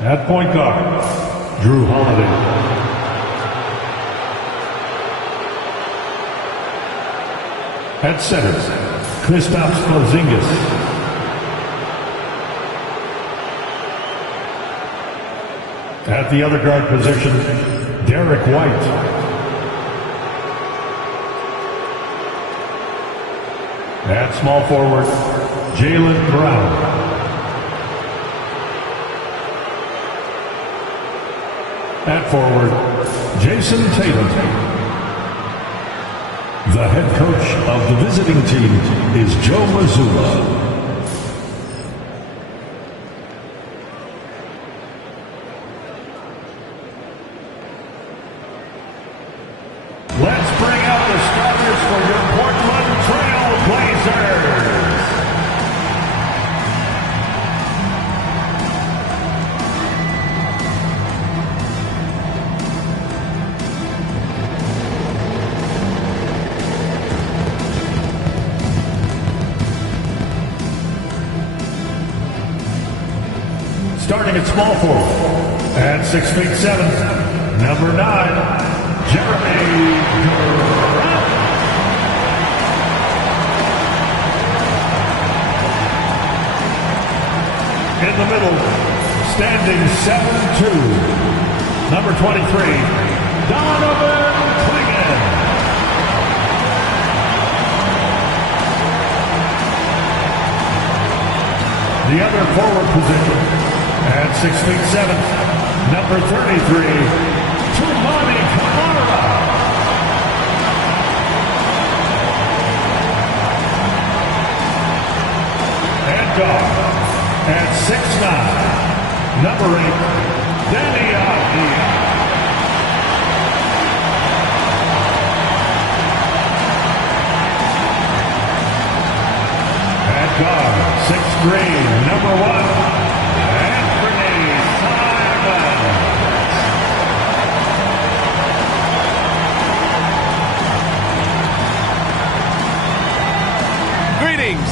At point guard, Drew Holiday. At center, Kristaps Porzingis. At the other guard position, Derek White. At small forward, Jaylen Brown. At forward, Jason Tatum. The head coach of the visiting team is Joe Mazzulla. Let's bring out the starters for your Portland Trail Blazers. Starting at small forward, at 6'7", number 9, Jeremy Grant. In the middle, standing 7'2", number 23, Donovan Clingan. The other forward position, at 6'7", number 33, Toumani Camara. And guard, at 6'9", number 8, Danny Avdija. At guard, 6'3", number 1,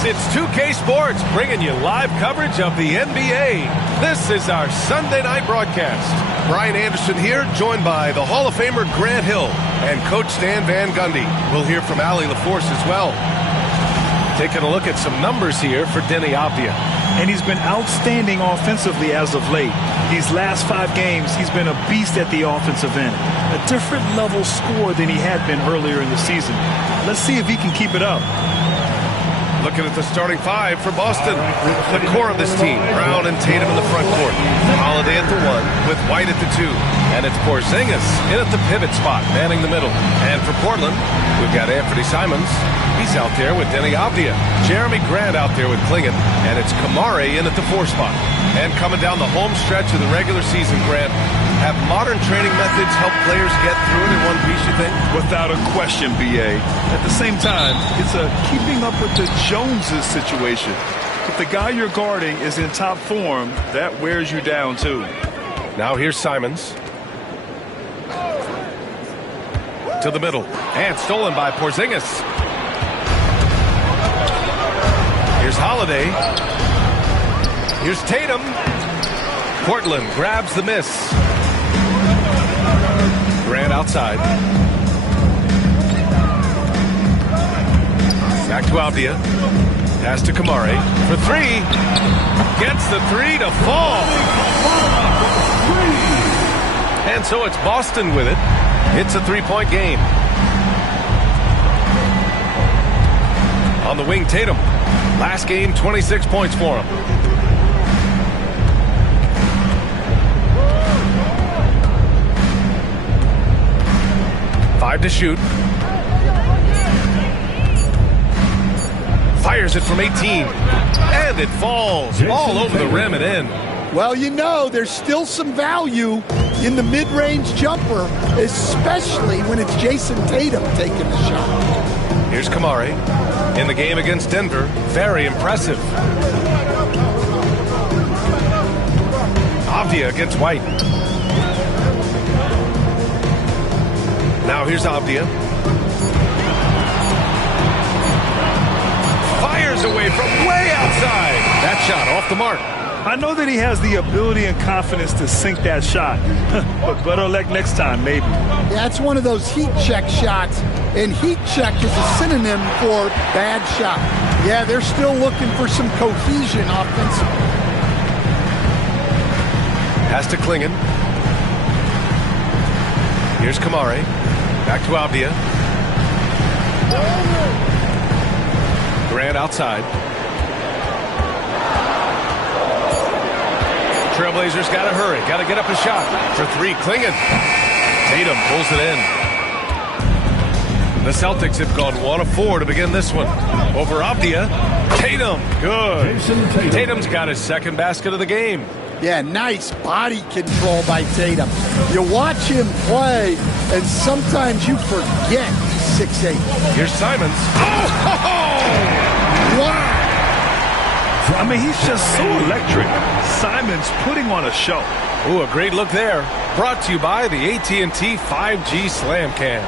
it's 2K Sports bringing you live coverage of the NBA. This is our Sunday night broadcast. Brian Anderson here, joined by the Hall of Famer Grant Hill and Coach Stan Van Gundy. We'll hear from Allie LaForce as well. Taking a look at some numbers here for Denny Avdija. And he's been outstanding offensively as of late. These last 5 games, he's been a beast at the offensive end. A different level scorer than he had been earlier in the season. Let's see if he can keep it up. Looking at the starting 5 for Boston. The core of this team, Brown and Tatum in the front court. Holiday at the 1 with White at the 2. And it's Porzingis in at the pivot spot, manning the middle. And for Portland, we've got Anthony Simons. He's out there with Denny Avdija. Jeremy Grant out there with Clingan. And it's Camara in at the 4 spot. And coming down the home stretch of the regular season, Grant, have modern training methods helped players get through it in one piece, you think? Without a question, B.A. At the same time, it's a keeping up with the Joneses situation. If the guy you're guarding is in top form, that wears you down, too. Now here's Simons. To the middle. And stolen by Porzingis. Here's Holiday. Here's Tatum. Portland grabs the miss. Grant outside. Back to Avdija. Pass to Camara for 3. Gets the 3 to fall. And so it's Boston with it. It's a 3-point game. On the wing, Tatum. Last game, 26 points for him. To shoot. Fires it from 18. And it falls all over the rim and in. Well, you know, there's still some value in the mid-range jumper, especially when it's Jason Tatum taking the shot. Here's Camara in the game against Denver. Very impressive. Avdija against White. Now here's Avdija. Fires away from way outside. That shot off the mark. I know that he has the ability and confidence to sink that shot, but better luck next time, maybe. Yeah, it's one of those heat check shots, and heat check is a synonym for bad shot. Yeah, they're still looking for some cohesion offensively. Has to Klingon. Here's Kamare. Back to Avdia. Grant outside. Trailblazers got to hurry. Got to get up a shot. For three, Klingon. Tatum pulls it in. The Celtics have gone 1 of 4 to begin this one. Over Avdia. Tatum. Good. Tatum's got his second basket of the game. Yeah, nice body control by Tatum. You watch him play, and sometimes you forget he's 6'8". Here's Simons. Wow! I mean, he's just so electric. Simons putting on a show. Ooh, a great look there. Brought to you by the AT&T 5G Slam Cam.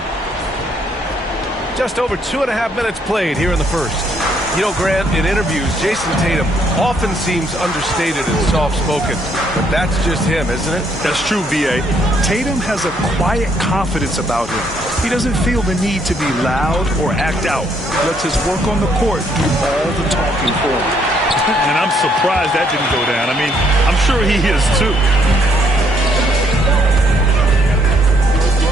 Just over 2.5 minutes played here in the first. You know, Grant, in interviews, Jason Tatum often seems understated and soft-spoken. But that's just him, isn't it? That's true, B.A. Tatum has a quiet confidence about him. He doesn't feel the need to be loud or act out. He lets his work on the court do all the talking for him. And I'm surprised that didn't go down. I mean, I'm sure he is, too.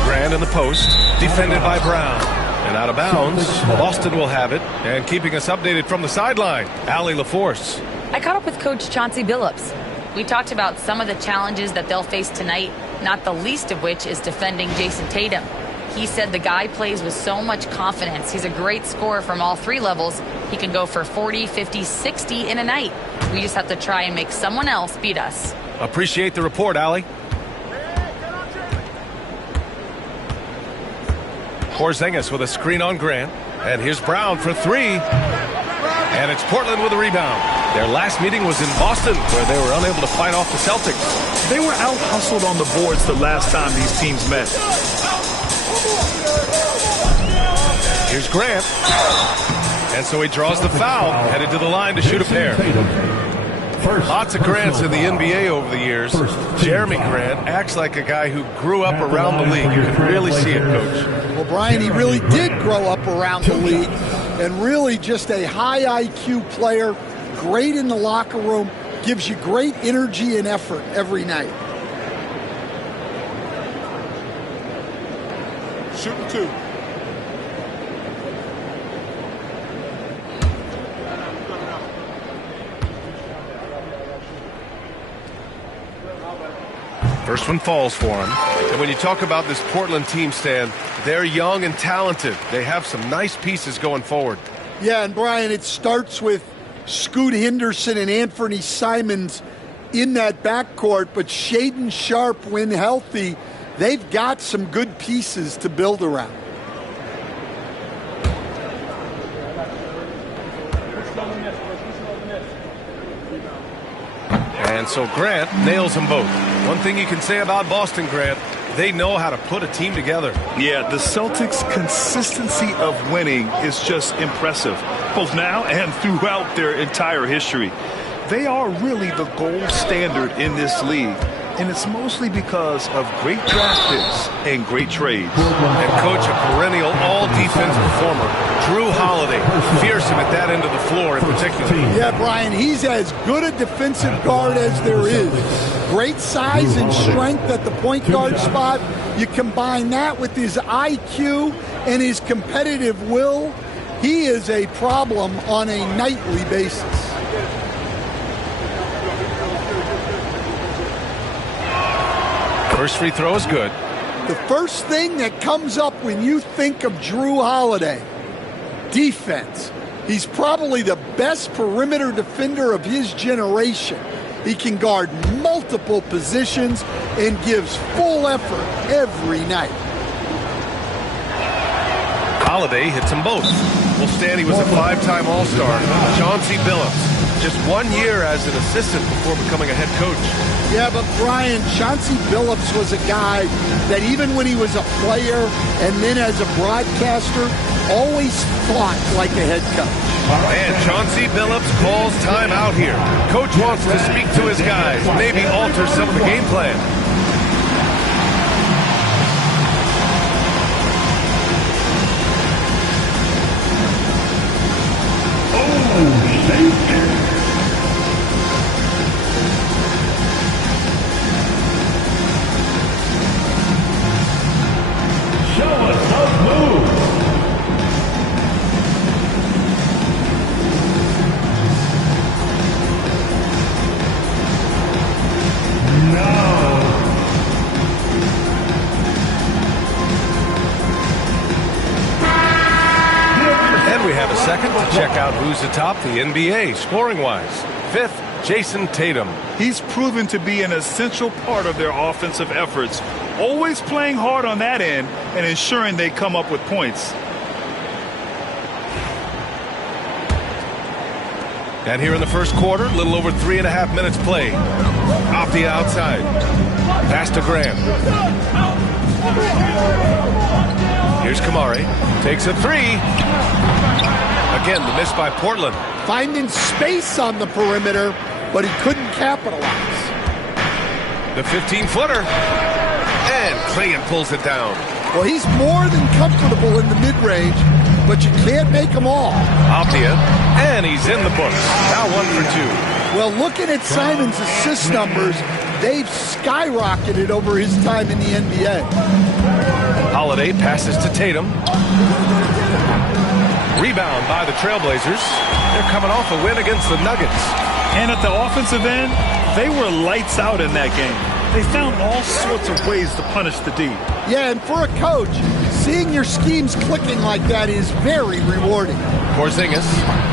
Grant in the post, defended by Brown. And out of bounds, Boston will have it. And keeping us updated from the sideline, Allie LaForce. I caught up with Coach Chauncey Billups. We talked about some of the challenges that they'll face tonight, not the least of which is defending Jason Tatum. He said the guy plays with so much confidence. He's a great scorer from all 3 levels. He can go for 40, 50, 60 in a night. We just have to try and make someone else beat us. Appreciate the report, Allie. Porzingis with a screen on Grant. And here's Brown for 3. And it's Portland with a rebound. Their last meeting was in Boston, where they were unable to fight off the Celtics. They were out-hustled on the boards the last time these teams met. Here's Grant. And so he draws the foul, headed to the line to shoot a pair. Lots of Grants in the NBA over the years. Jeremy Grant acts like a guy who grew up around the league. You can really see it, Coach. Well, Brian, he really did grow up around the league, and really just a high IQ player, great in the locker room, gives you great energy and effort every night. Shooting 2. First one falls for him. And when you talk about this Portland team, Stan, they're young and talented. They have some nice pieces going forward. Yeah, and Brian, it starts with Scoot Henderson and Anthony Simons in that backcourt, but Shaedon Sharpe, when healthy, they've got some good pieces to build around. And so Grant nails them both. One thing you can say about Boston, Grant, they know how to put a team together. Yeah, the Celtics' consistency of winning is just impressive, both now and throughout their entire history. They are really the gold standard in this league, and it's mostly because of great draft picks and great trades. And Coach, a perennial all-defense performer, Drew Holiday, fearsome at that end of the floor in particular. Yeah, Brian, he's as good a defensive guard as there is. Great size and strength at the point guard spot. You combine that with his IQ and his competitive will, he is a problem on a nightly basis. First free throw is good. The first thing that comes up when you think of Drew Holiday, defense. He's probably the best perimeter defender of his generation. He can guard multiple positions and gives full effort every night. Holiday hits them both. Well, Stan, he was a 5-time All-Star. Chauncey Billups just 1 year as an assistant before becoming a head coach. Yeah, but Brian, Chauncey Billups was a guy that even when he was a player and then as a broadcaster, always thought like a head coach. And Chauncey Billups calls time out here. Coach wants to speak to his guys, maybe alter some of the game plan. Check out who's atop the NBA scoring-wise. 5th, Jason Tatum. He's proven to be an essential part of their offensive efforts, always playing hard on that end and ensuring they come up with points. And here in the first quarter, a little over 3.5 minutes played. Off the outside. Pass to Graham. Here's Kamari. Takes a three. Again, the miss by Portland. Finding space on the perimeter, but he couldn't capitalize. The 15-footer. And Clayton pulls it down. Well, he's more than comfortable in the mid-range, but you can't make them all. Aptia, and he's in the books. Now 1 for 2. Well, looking at Simon's assist numbers, they've skyrocketed over his time in the NBA. Holiday passes to Tatum. Rebound by the Trailblazers. They're coming off a win against the Nuggets. And at the offensive end, they were lights out in that game. They found all sorts of ways to punish the D. Yeah, and for a coach, seeing your schemes clicking like that is very rewarding. Porzingis,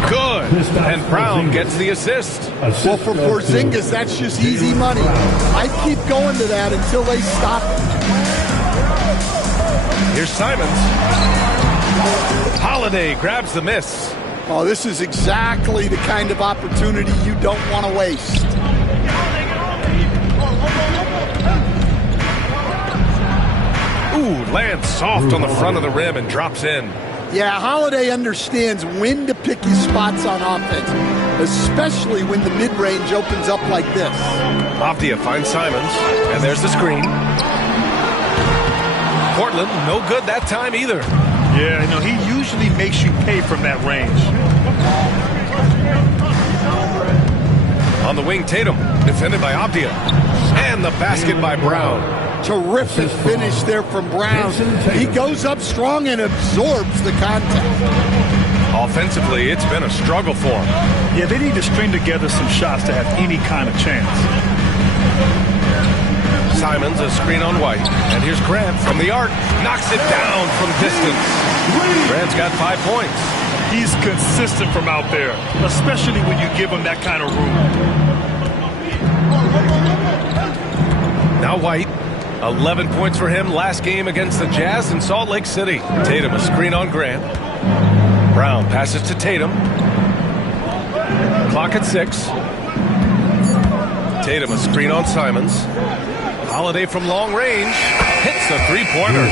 good. And Brown gets the assist. Well, for Porzingis, that's just easy money. I keep going to that until they stop it. Here's Simons. Holiday grabs the miss. Oh, this is exactly the kind of opportunity you don't want to waste. Ooh, lands soft on the front of the rim and drops in. Yeah, Holiday understands when to pick his spots on offense, especially when the mid-range opens up like this. Avdia finds Simons, and there's the screen. Portland, no good that time either. Yeah, no, he usually makes you pay from that range. On the wing, Tatum, defended by Avdia. And the basket by Brown. Terrific finish there from Brown. He goes up strong and absorbs the contact. Offensively, it's been a struggle for him. Yeah, they need to string together some shots to have any kind of chance. Simons, a screen on White. And here's Grant from the arc. Knocks it down from distance. Grant's got 5 points. He's consistent from out there, especially when you give him that kind of room. Now White. 11 points for him last game against the Jazz in Salt Lake City. Tatum, a screen on Grant. Brown passes to Tatum. Clock at 6. Tatum, a screen on Simons. Holiday from long range. Hits the three-pointer.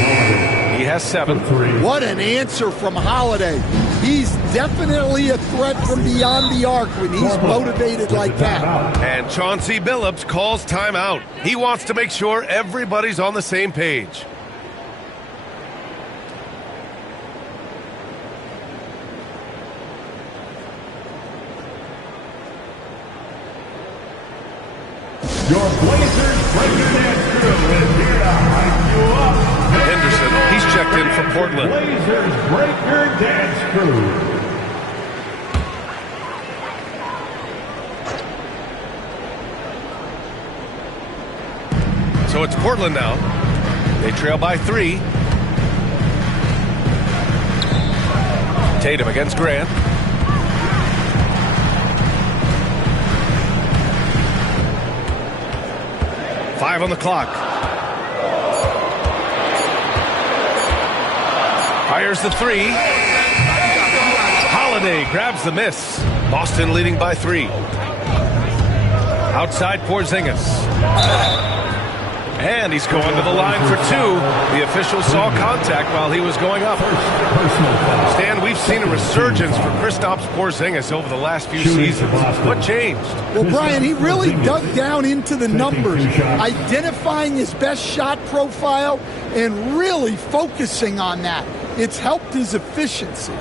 He has 7. What an answer from Holiday. He's definitely a threat from beyond the arc when he's motivated like that. And Chauncey Billups calls timeout. He wants to make sure everybody's on the same page. Your Blazers breaker dance crew is here to hype you up. Henderson, he's checked in for Portland. Blazers breaker dance crew. So it's Portland now. They trail by 3. Tatum against Grant. Five on the clock. Fires the 3. Holiday grabs the miss. Boston leading by 3. Outside Porzingis. And he's going to the line for 2. The official saw contact while he was going up. Stan, we've seen a resurgence for Kristaps Porzingis over the last few seasons. What changed? Well, Brian, he really dug down into the numbers, identifying his best shot profile and really focusing on that. It's helped his efficiency.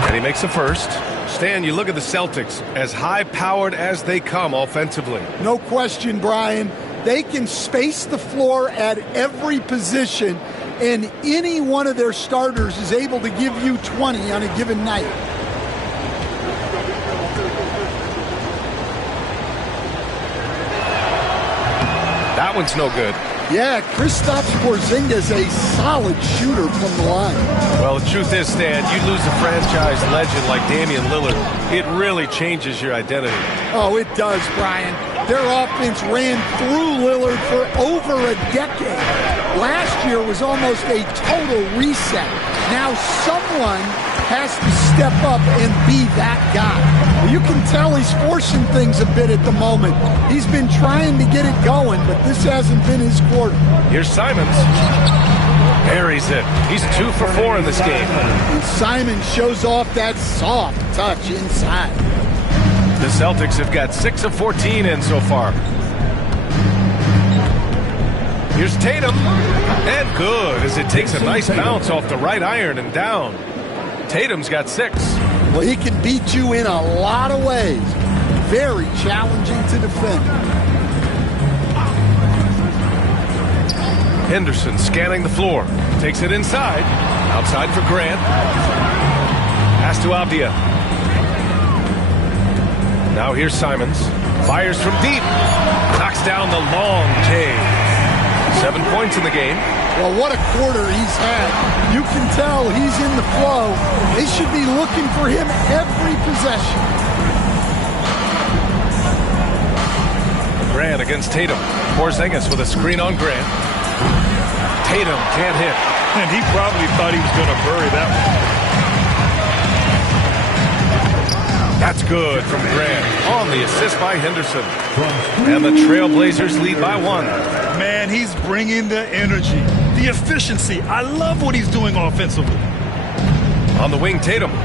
And he makes the first. Stan, you look at the Celtics, as high-powered as they come offensively. No question, Brian. They can space the floor at every position, and any one of their starters is able to give you 20 on a given night. That one's no good. Yeah, Kristaps Porzingis, a solid shooter from the line. Well, the truth is, Stan, you lose a franchise legend like Damian Lillard, it really changes your identity. Oh, it does, Brian. Their offense ran through Lillard for over a decade. Last year was almost a total reset. Now someone has to step up and be that guy. You can tell he's forcing things a bit at the moment. He's been trying to get it going, but this hasn't been his quarter. Here's Simons. Buries it. He's 2 for 4 in this game. And Simon shows off that soft touch inside. The Celtics have got 6 of 14 in so far. Here's Tatum. And good, as it takes a nice bounce off the right iron and down. Tatum's got 6. Well, he can beat you in a lot of ways. Very challenging to defend. Henderson scanning the floor. Takes it inside. Outside for Grant. Pass to Avdia. Now here's Simons. Fires from deep. Knocks down the long J. 7 points in the game. Well, what a quarter he's had. You can tell he's in the flow. They should be looking for him every possession. Grant against Tatum. Porzingis with a screen on Grant. Tatum can't hit. And he probably thought he was going to bury that one. That's good from Grant on the assist by Henderson. And the Trailblazers lead by 1. Man, he's bringing the energy, the efficiency. I love what he's doing offensively. On the wing, Tatum. And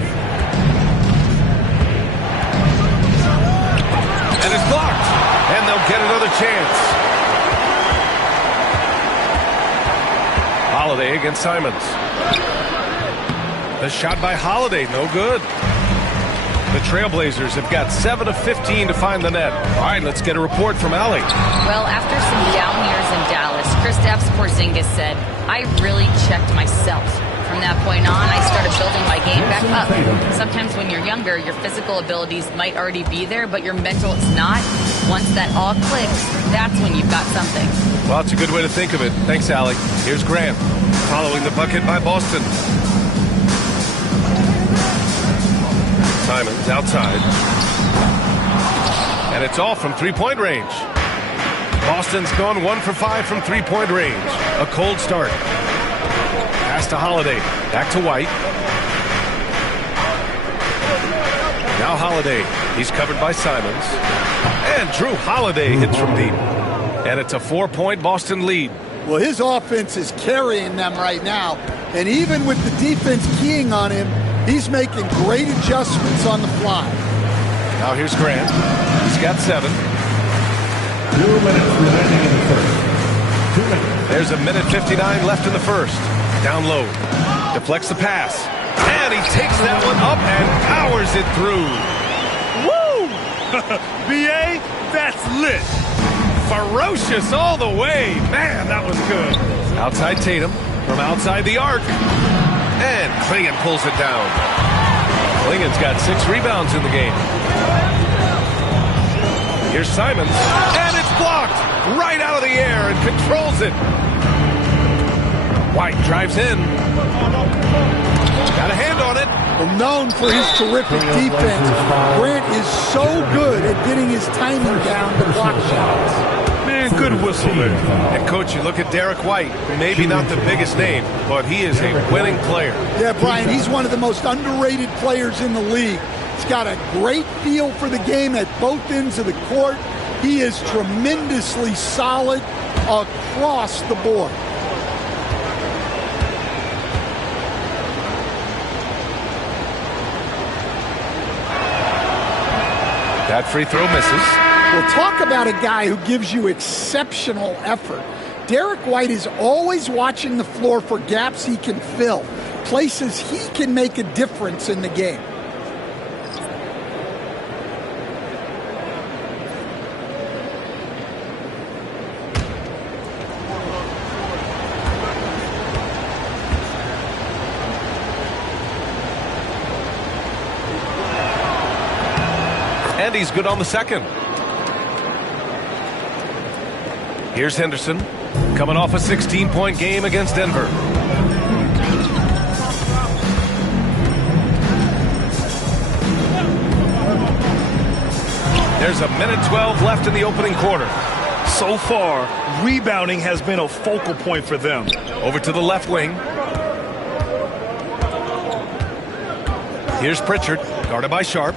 it's blocked. And they'll get another chance. Holiday against Simons. The shot by Holiday, no good. The Trailblazers have got 7 of 15 to find the net. All right, let's get a report from Allie. Well, after some down years in Dallas, Kristaps Porzingis said, I really checked myself. From that point on, I started building my game back up. Sometimes when you're younger, your physical abilities might already be there, but your mental is not. Once that all clicks, that's when you've got something. Well, it's a good way to think of it. Thanks, Allie. Here's Grant, following the bucket by Boston. Simons outside. And it's all from three-point range. Boston's gone 1 for 5 from three-point range. A cold start. Pass to Holiday. Back to White. Now Holiday. He's covered by Simons. And Drew Holiday hits from deep. And it's a 4-point Boston lead. Well, his offense is carrying them right now. And even with the defense keying on him, he's making great adjustments on the fly. Now here's Grant. He's got 7. 2 minutes remaining in the first. 2 minutes. There's a minute 59 left in the first. Down low. Deflects the pass. And he takes that one up and powers it through. Woo! B.A., that's lit. Ferocious all the way. Man, that was good. Outside Tatum. From outside the arc. And Klingon pulls it down. Klingon's got 6 rebounds in the game. Here's Simons. And it's blocked right out of the air and controls it. White drives in. Got a hand on it. Well, known for his terrific defense, Grant is so good at getting his timing down to block shots. Man, good whistle there. And, Coach, you look at Derek White, maybe not the biggest name, but he is a winning player. Yeah, Brian, he's one of the most underrated players in the league. He's got a great feel for the game at both ends of the court. He is tremendously solid across the board. That free throw misses. Well, talk about a guy who gives you exceptional effort. Derek White is always watching the floor for gaps he can fill, places he can make a difference in the game. And he's good on the second. Here's Henderson, coming off a 16-point game against Denver. There's a minute 12 left in the opening quarter. So far, rebounding has been a focal point for them. Over to the left wing. Here's Pritchard, guarded by Sharp.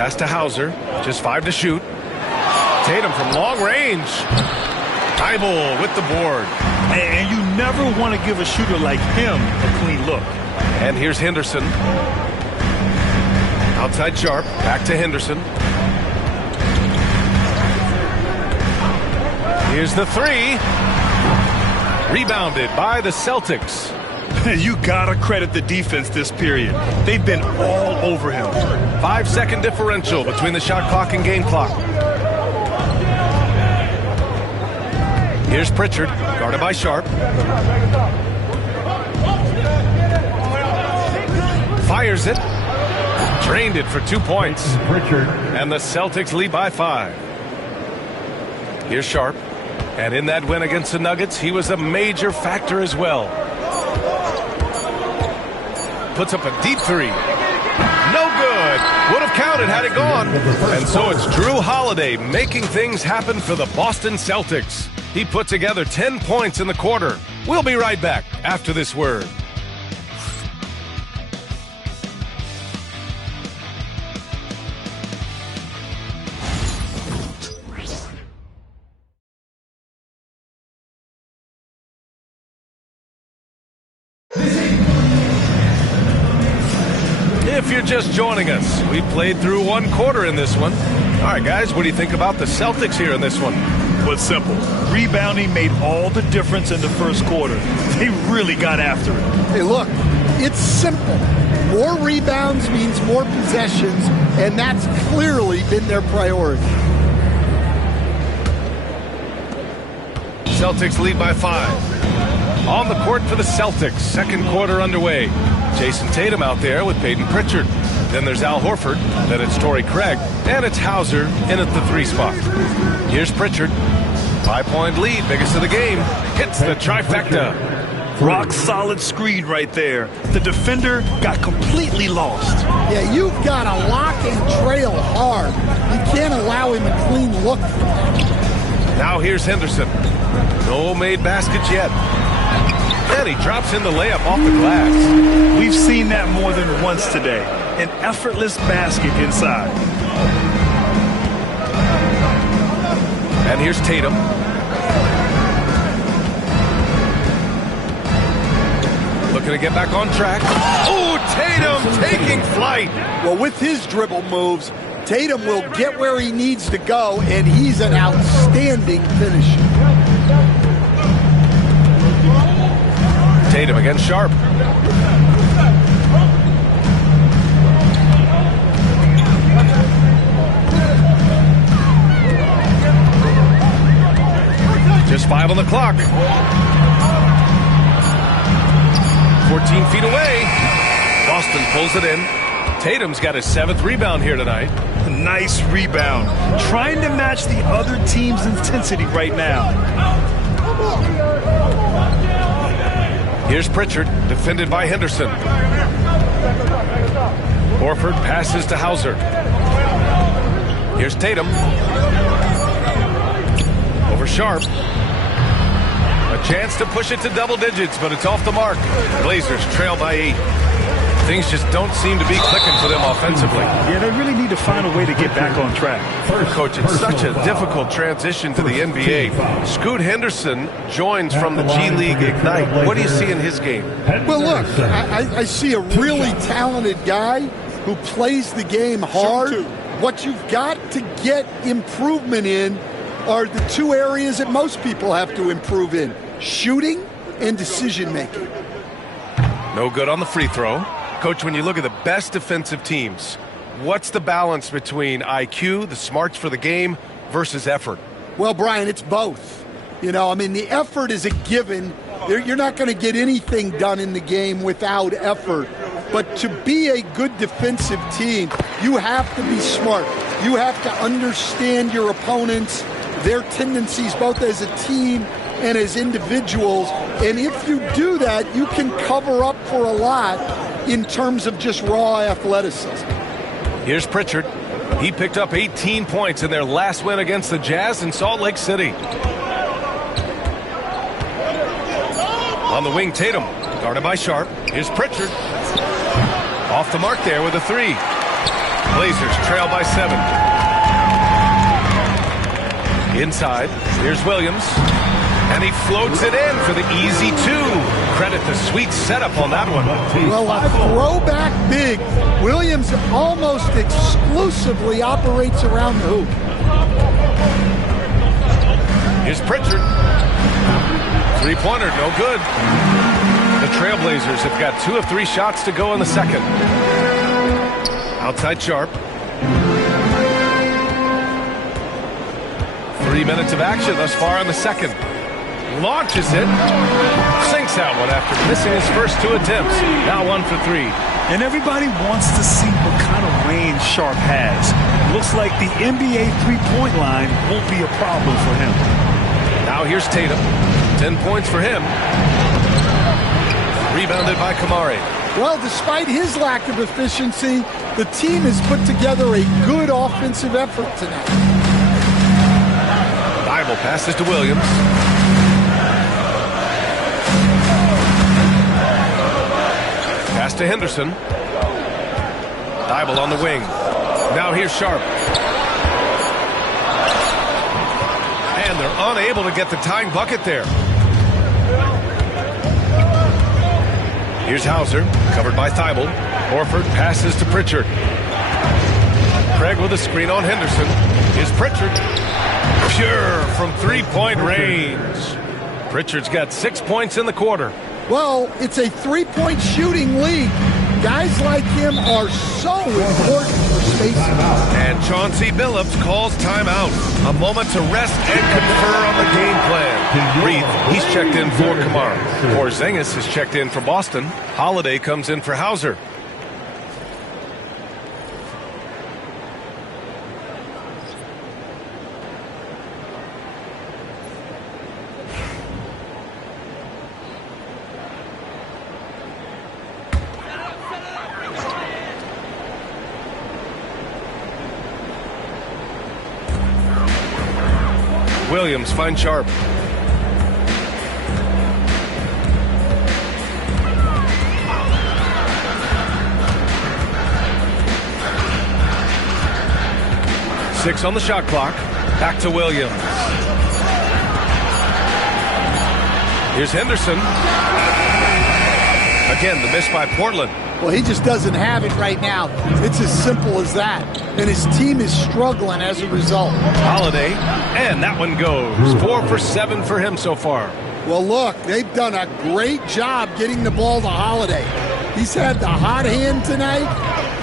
Pass to Hauser, just 5 to shoot. Tatum from long range. Thibault with the board. And you never want to give a shooter like him a clean look. And here's Henderson. Outside Sharp, back to Henderson. Here's the three. Rebounded by the Celtics. You gotta credit the defense this period. They've been all over him. 5-second differential between the shot clock and game clock. Here's Pritchard, guarded by Sharp. Fires it. Drained it for 2 points. And the Celtics lead by 5. Here's Sharp. And in that win against the Nuggets, he was a major factor as well. Puts up a deep three. No good. Would have counted had it gone. And so it's Drew Holiday making things happen for the Boston Celtics. He put together 10 points in the quarter. We'll be right back after this word. If you're just joining us, we played through 1 quarter in this one. All right, guys, what do you think about the Celtics here in this one? Well, it's simple. Rebounding made all the difference in the first quarter. They really got after it. Hey, look, it's simple. More rebounds means more possessions, and that's clearly been their priority. Celtics lead by 5. On the court for the Celtics, second quarter underway. Jason Tatum out there with Peyton Pritchard. Then there's Al Horford. Then it's Torrey Craig. And it's Hauser in at the 3 spot. Here's Pritchard. 5-point lead, biggest of the game. Hits the trifecta. Rock solid screen right there. The defender got completely lost. Yeah, you've got to lock and trail hard. You can't allow him a clean look. Now here's Henderson. No made baskets yet. And he drops in the layup off the glass. We've seen that more than once today. An effortless basket inside. And here's Tatum. Looking to get back on track. Oh, Tatum taking flight. Well, with his dribble moves, Tatum will get where he needs to go, and he's an outstanding finisher. Tatum against Sharp. Just 5 on the clock. 14 feet away. Boston pulls it in. Tatum's got his 7th rebound here tonight. Nice rebound. Trying to match the other team's intensity right now. Here's Pritchard, defended by Henderson. Horford passes to Hauser. Here's Tatum. Over Sharp. A chance to push it to double digits, but it's off the mark. Blazers trail by 8. Things just don't seem to be clicking for them offensively. Yeah, they really need to find a way to get back on track. Coach, it's such a difficult transition to the NBA. Scoot Henderson joins from the G League Ignite. What do you see in his game? Well, look, I see a really talented guy who plays the game hard. What you've got to get improvement in are the two areas that most people have to improve in: shooting and decision-making. No good on the free throw. Coach, when you look at the best defensive teams, what's the balance between IQ, the smarts for the game, versus effort? Well, Brian, it's both. You know, I mean, the effort is a given. You're not going to get anything done in the game without effort. But to be a good defensive team, you have to be smart. You have to understand your opponents, their tendencies, both as a team and as individuals. And if you do that, you can cover up for a lot in terms of just raw athleticism. Here's Pritchard. He picked up 18 points in their last win against the Jazz in Salt Lake City. On the wing, Tatum, guarded by Sharp. Here's Pritchard. Off the mark there with a 3. Blazers trail by 7. Inside, here's Williams. And he floats it in for the easy 2. Credit the sweet setup on that one. Well, a throwback big. Williams almost exclusively operates around the hoop. Here's Pritchard. Three-pointer, no good. The Trailblazers have got 2 of 3 shots to go in the second. Outside Sharp. 3 minutes of action thus far in the second. Launches it. Sinks that one after missing his first 2 attempts. Now 1 for 3. And everybody wants to see what kind of range Sharp has. Looks like the NBA three-point line won't be a problem for him. Now here's Tatum. 10 points for him. Rebounded by Kamari. Well, despite his lack of efficiency, the team has put together a good offensive effort tonight. Bible passes to Williams. Pass to Henderson. Bible on the wing. Now here's Sharp. And they're unable to get the tying bucket there. Here's Hauser, covered by Thibault. Horford passes to Pritchard. Craig with a screen on Henderson. Here's Pritchard. Pure from three-point range. Pritchard's got 6 points in the quarter. Well, it's a three-point shooting league. Guys like him are so important for spacing. And Chauncey Billups calls timeout. A moment to rest and confer on the game plan. Reed, he's checked in for Kamara. Porzingis has checked in for Boston. Holiday comes in for Hauser. Williams finds Sharp. Six on the shot clock. Back to Williams. Here's Henderson. Again, the miss by Portland. Well, he just doesn't have it right now. It's as simple as that. And his team is struggling as a result. Holiday, and that one goes. 4 for 7 for him so far. Well, look, they've done a great job getting the ball to Holiday. He's had the hot hand tonight.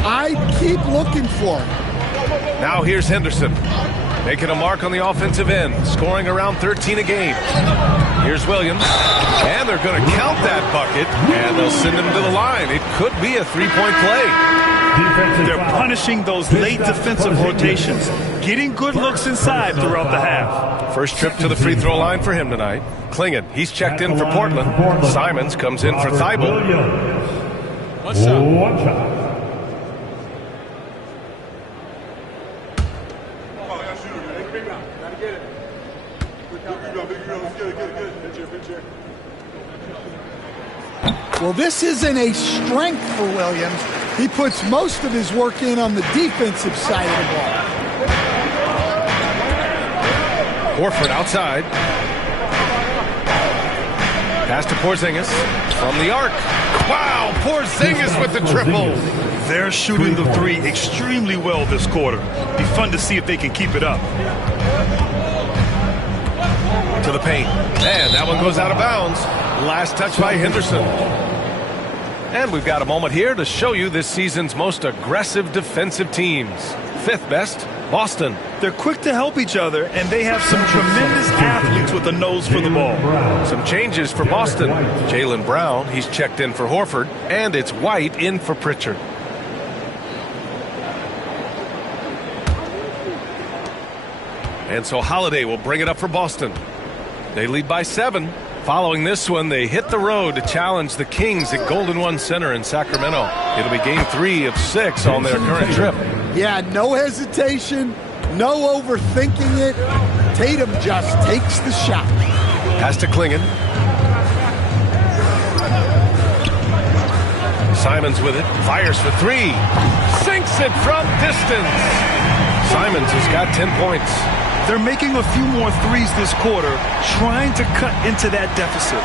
I keep looking for him. Now here's Henderson, making a mark on the offensive end, scoring around 13 a game. Here's Williams, and they're going to count that bucket, and they'll send him to the line. It could be a three-point play. They're punishing those late defensive rotations, getting good looks inside throughout the half. First trip to the free throw line for him tonight. Klingon, he's checked in for Portland. Simons comes in for Thibault. What's up? One shot. Well, this isn't a strength for Williams. He puts most of his work in on the defensive side of the ball. Horford outside. Pass to Porzingis from the arc. Wow, Porzingis with the triple. They're shooting the three extremely well this quarter. Be fun to see if they can keep it up. To the paint. And that one goes out of bounds. Last touch by Henderson. And we've got a moment here to show you this season's most aggressive defensive teams. Fifth best, Boston. They're quick to help each other, and they have some tremendous athletes with a nose for the ball. Some changes for Boston. Jaylen Brown, he's checked in for Horford, and it's White in for Pritchard. And so Holiday will bring it up for Boston. They lead by 7. Following this one, they hit the road to challenge the Kings at Golden One Center in Sacramento. It'll be game 3 of 6 on their current trip. Yeah, no hesitation, no overthinking it. Tatum just takes the shot. Pass to Klingon. Simons with it, fires for 3. Sinks it from distance. Simons has got 10 points. They're making a few more threes this quarter, trying to cut into that deficit.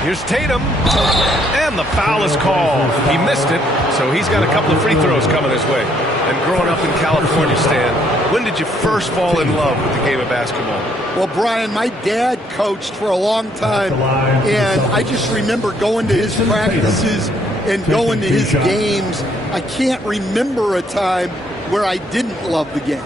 Here's Tatum, and the foul is called. He missed it, so he's got a couple of free throws coming his way. And growing up in California, Stan, when did you first fall in love with the game of basketball? Well, Brian, my dad coached for a long time, and I just remember going to his practices and going to his games. I can't remember a time where I didn't love the game.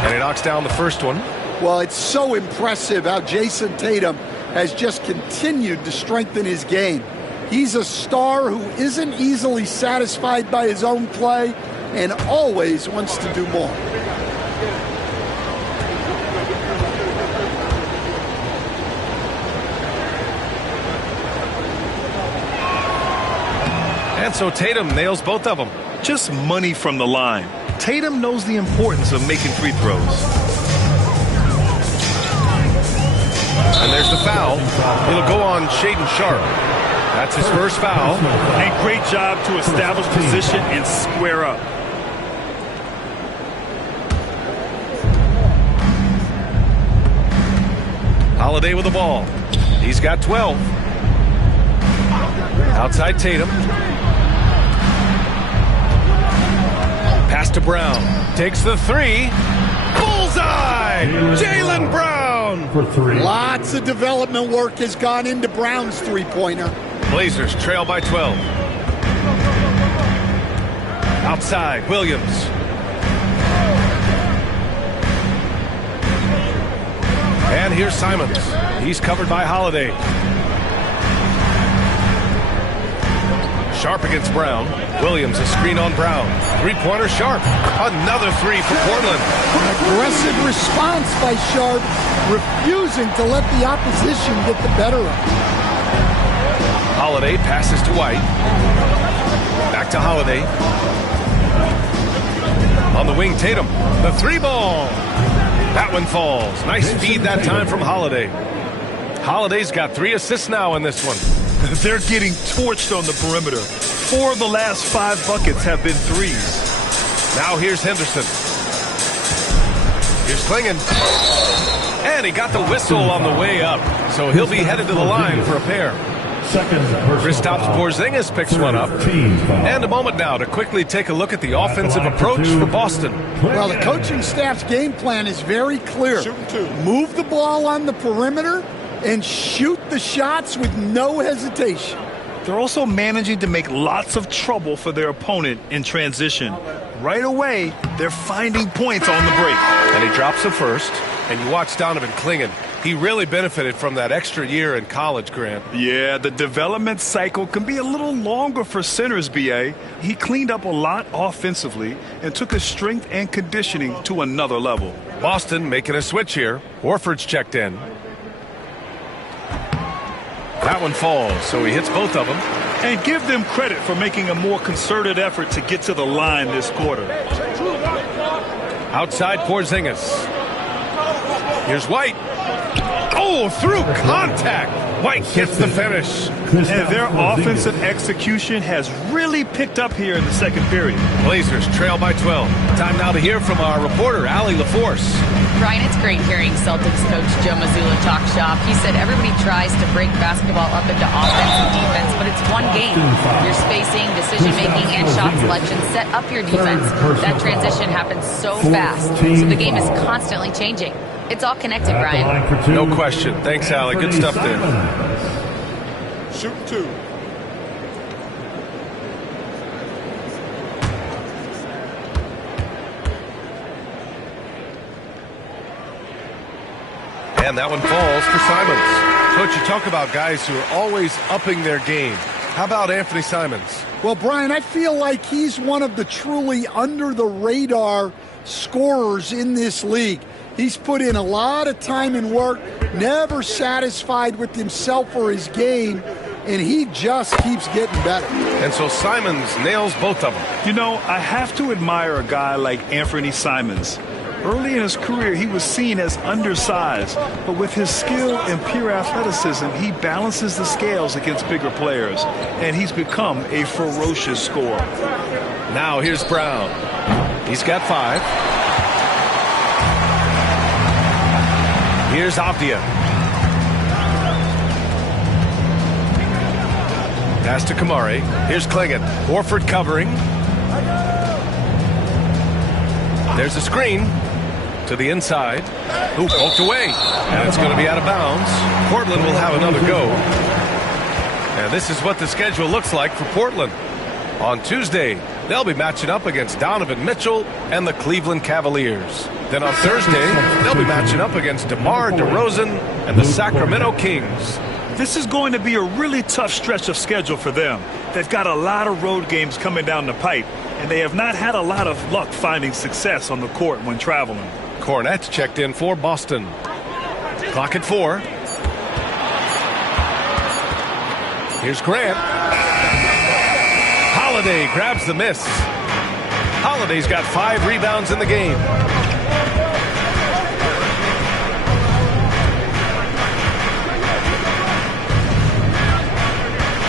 And he knocks down the first one. Well, it's so impressive how Jason Tatum has just continued to strengthen his game. He's a star who isn't easily satisfied by his own play and always wants to do more. And so Tatum nails both of them. Just money from the line. Tatum knows the importance of making free throws. And there's the foul. It'll go on Shaedon Sharpe. That's his first foul. And great job to establish position and square up. Holiday with the ball. He's got 12. Outside Tatum. Pass to Brown. Takes the 3. Bullseye! Jaylen Brown! For 3. Lots of development work has gone into Brown's three-pointer. Blazers trail by 12. Outside, Williams. And here's Simons. He's covered by Holiday. Sharpe against Brown. Williams, a screen on Brown. Three-pointer Sharpe. Another 3 for Portland. Aggressive response by Sharpe, refusing to let the opposition get the better of him. Holiday passes to White. Back to Holiday. On the wing, Tatum. The 3-ball. That one falls. Nice feed that time from Holiday. Holiday's got 3 assists now in this one. They're getting torched on the perimeter. 4 of the last 5 buckets have been threes. Now here's Henderson. Here's Klingon. And he got the whistle on the way up. So he'll be headed to the line for a pair. Kristaps Porzingis picks one up. And a moment now to quickly take a look at the offensive approach for Boston. Well, the coaching staff's game plan is very clear. Move the ball on the perimeter and shoot the shots with no hesitation. They're also managing to make lots of trouble for their opponent in transition. Right away, they're finding points on the break. And he drops the first, and you watch Donovan Clingan. He really benefited from that extra year in college, Grant. Yeah, the development cycle can be a little longer for centers, B.A. He cleaned up a lot offensively and took his strength and conditioning to another level. Boston making a switch here. Horford's checked in. That one falls, so he hits both of them. And give them credit for making a more concerted effort to get to the line this quarter. Outside Porzingis. Here's White. Oh, through contact. White gets the finish. And their offensive execution has really picked up here in the second period. Blazers trail by 12. Time now to hear from our reporter, Allie LaForce. Ryan, it's great hearing Celtics coach Joe Mazzulla talk shop. He said everybody tries to break basketball up into offense and defense, but it's one game. Your spacing, decision-making, and shot selection set up your defense. That transition happens so fast, so the game is constantly changing. It's all connected, Ryan. No question. Thanks, Allie. Good stuff there. Shoot two. And that one falls for Simons. Coach, you talk about guys who are always upping their game. How about Anthony Simons? Well, Brian, I feel like he's one of the truly under-the-radar scorers in this league. He's put in a lot of time and work, never satisfied with himself or his game, and he just keeps getting better. And so Simons nails both of them. You know, I have to admire a guy like Anthony Simons. Early in his career, he was seen as undersized, but with his skill and pure athleticism, he balances the scales against bigger players, and he's become a ferocious scorer. Now here's Brown. He's got 5. Here's Avdia. Pass to Kamari. Here's Clingan. Horford covering. There's a screen to the inside. Ooh, poked away. And it's going to be out of bounds. Portland will have another go. And this is what the schedule looks like for Portland. On Tuesday, they'll be matching up against Donovan Mitchell and the Cleveland Cavaliers. Then on Thursday, they'll be matching up against DeMar DeRozan and the Sacramento Kings. This is going to be a really tough stretch of schedule for them. They've got a lot of road games coming down the pipe, and they have not had a lot of luck finding success on the court when traveling. Cornette's checked in for Boston. Clock at 4. Here's Grant. Holiday grabs the miss. Holiday's got 5 rebounds in the game.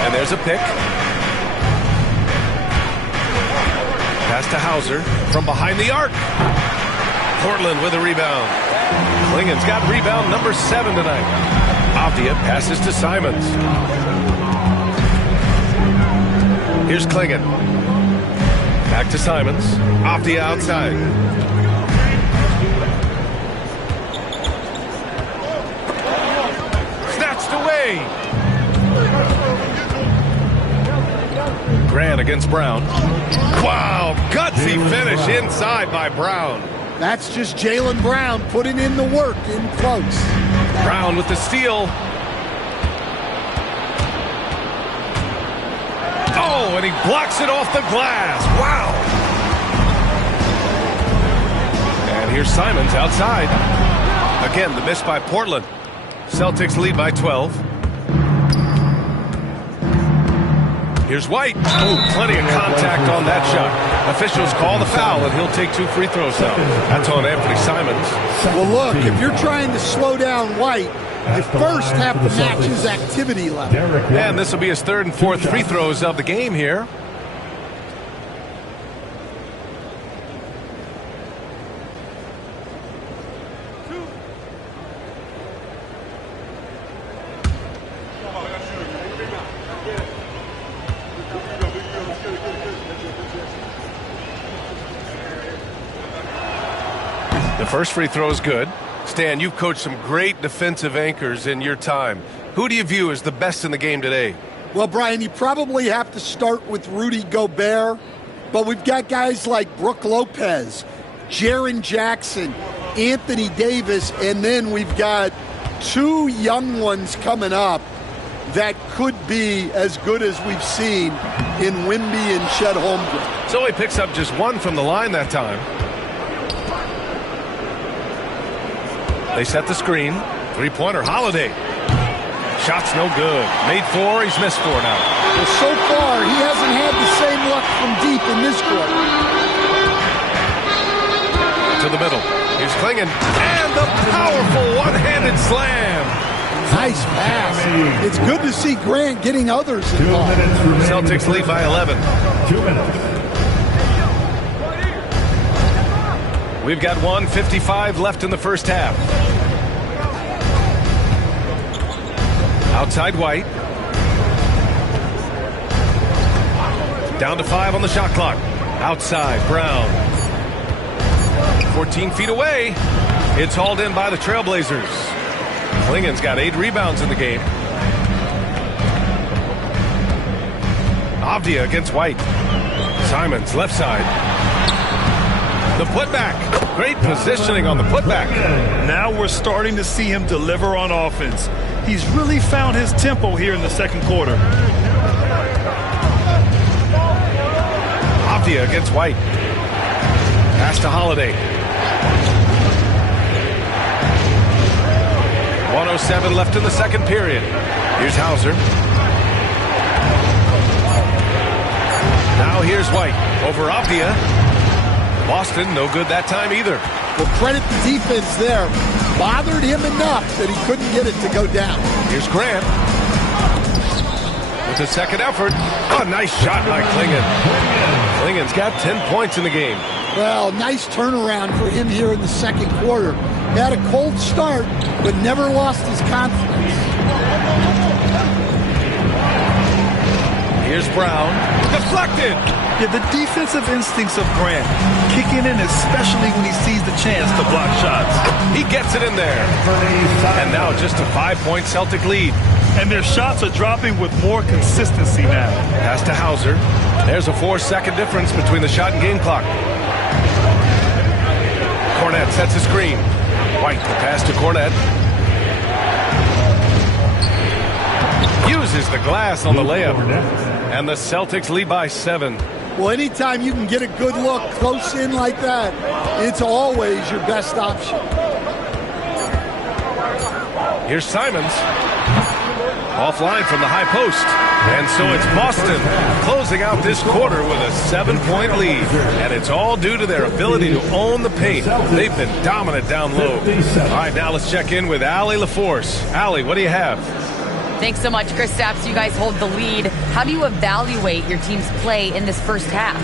And there's a pick. Pass to Hauser from behind the arc. Portland with a rebound. Clingan's got rebound number 7 tonight. Avdia passes to Simons. Here's Clingan. Back to Simons. Avdia outside. Snatched away. Grant against Brown. Wow, gutsy finish inside by Brown. That's just Jaylen Brown putting in the work in close. Brown with the steal. Oh, and he blocks it off the glass. Wow. And here's Simons outside. Again, the miss by Portland. Celtics lead by 12. Here's White. Oh, plenty of contact on that shot. Officials call the foul, and he'll take 2 free throws now. That's on Anthony Simons. Well, look, if you're trying to slow down White, you first have to match his activity level. And this will be his 3rd and 4th free throws of the game here. The first free throw is good. Stan, you've coached some great defensive anchors in your time. Who do you view as the best in the game today? Well, Brian, you probably have to start with Rudy Gobert, but we've got guys like Brook Lopez, Jaren Jackson, Anthony Davis, and then we've got two young ones coming up that could be as good as we've seen in Wemby and Chet Holmgren. So he picks up just one from the line that time. They set the screen. Three-pointer, Holiday. Shot's no good. Made four, he's missed four now. Well, so far, he hasn't had the same luck from deep in this quarter. To the middle. Here's Klingon. And the powerful one-handed slam. Nice pass. It's good to see Grant getting others 2 involved. minutes remaining. Celtics lead by 11. 2 minutes. We've got 1:55 left in the first half. Outside White. Down to 5 on the shot clock. Outside Brown. 14 feet away. It's hauled in by the Trailblazers. Klingon's got 8 rebounds in the game. Avdia against White. Simons left side. The putback. Great positioning on the putback. Now we're starting to see him deliver on offense. He's really found his tempo here in the second quarter. Avdia against White. Pass to Holiday. 1:07 left in the second period. Here's Hauser. Now here's White over Avdia. Boston, no good that time either. Well, credit the defense there. Bothered him enough that he couldn't get it to go down. Here's Grant. With a second effort. Oh, nice shot by Klingon. Klingon's got 10 points in the game. Well, nice turnaround for him here in the second quarter. Had a cold start, but never lost his confidence. Here's Brown. Deflected. Yeah, the defensive instincts of Grant kicking in, especially when he sees the chance to block shots. He gets it in there. And now just a 5-point Celtic lead. And their shots are dropping with more consistency now. Pass to Hauser. There's a 4-second difference between the shot and game clock. Cornette sets a screen. White, the pass to Cornette. Uses the glass on the layup. And the Celtics lead by 7. Well, anytime you can get a good look close in like that, it's always your best option. Here's Simons. Offline from the high post. And so it's Boston closing out this quarter with a 7-point lead. And it's all due to their ability to own the paint. They've been dominant down low. All right, now let's check in with Allie LaForce. Allie, what do you have? Thanks so much, Chris Stapps. You guys hold the lead. How do you evaluate your team's play in this first half?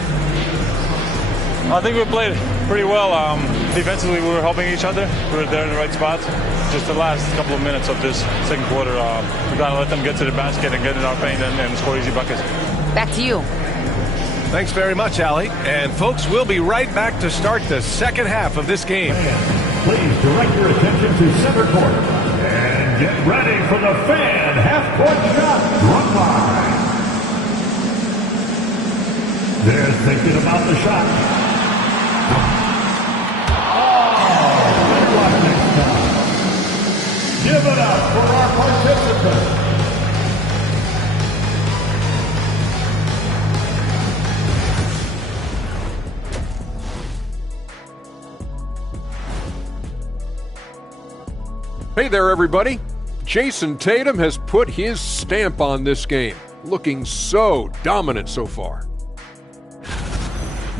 I think we played pretty well. Defensively, we were helping each other. We were there in the right spots. Just the last couple of minutes of this second quarter, we got to let them get to the basket and get in our paint and score easy buckets. Back to you. Thanks very much, Allie. And folks, we'll be right back to start the second half of this game. Please direct your attention to center court. And get ready for the fan half-court shot run line. They're thinking about the shot. Oh, next time. Give it up for our participants. Hey there, everybody. Jason Tatum has put his stamp on this game, looking so dominant so far.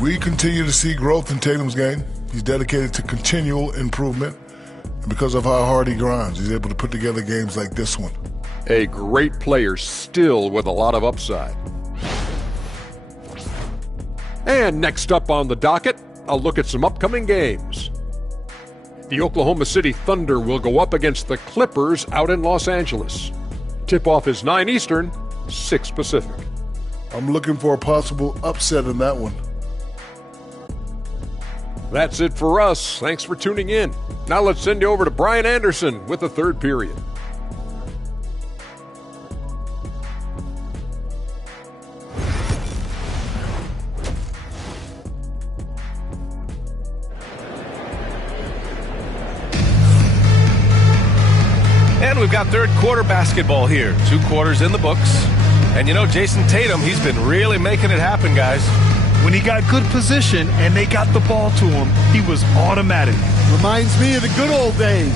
We continue to see growth in Tatum's game. He's dedicated to continual improvement. And because of how hard he grinds, he's able to put together games like this one. A great player still with a lot of upside. And next up on the docket, a look at some upcoming games. The Oklahoma City Thunder will go up against the Clippers out in Los Angeles. Tip-off is 9 Eastern, 6 Pacific. I'm looking for a possible upset in that one. That's it for us. Thanks for tuning in. Now let's send you over to Brian Anderson with the third period. And we've got third quarter basketball here. 2 quarters in the books. And you know, Jason Tatum, he's been really making it happen, guys. When he got good position and they got the ball to him, he was automatic. Reminds me of the good old days.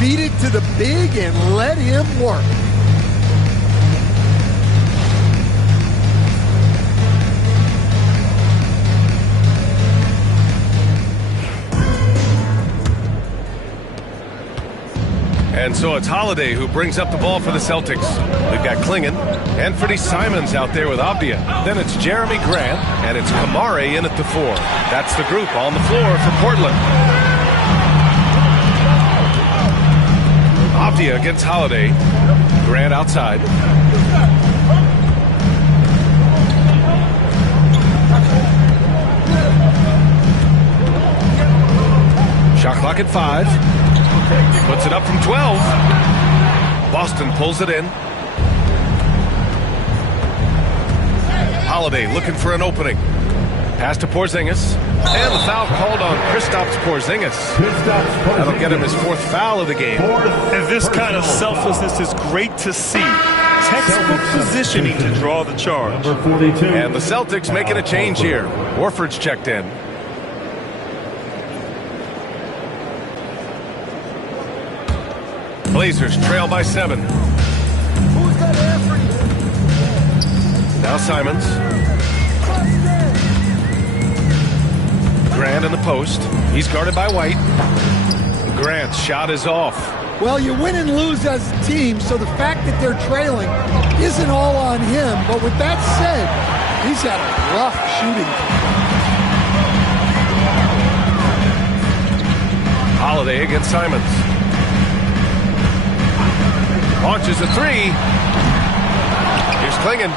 Feed it to the big and let him work. And so it's Holiday who brings up the ball for the Celtics. We've got Klingon and Freddie Simons out there with Avdia. Then it's Jeremy Grant, and it's Kamare in at the 4. That's the group on the floor for Portland. Avdia against Holiday. Grant outside. Shot clock at 5. Puts it up from 12. Boston pulls it in. Holiday looking for an opening. Pass to Porzingis. And the foul called on Kristaps Porzingis. That'll get him his 4th foul of the game. And this kind of selflessness is great to see. Textbook positioning to draw the charge. And the Celtics making a change here. Horford's checked in. Blazers trail by 7. Now Simons. Grant in the post. He's guarded by White. Grant's shot is off. Well, you win and lose as a team, so the fact that they're trailing isn't all on him. But with that said, he's had a rough shooting. Holiday against Simons. Launches a 3. Here's Klingon.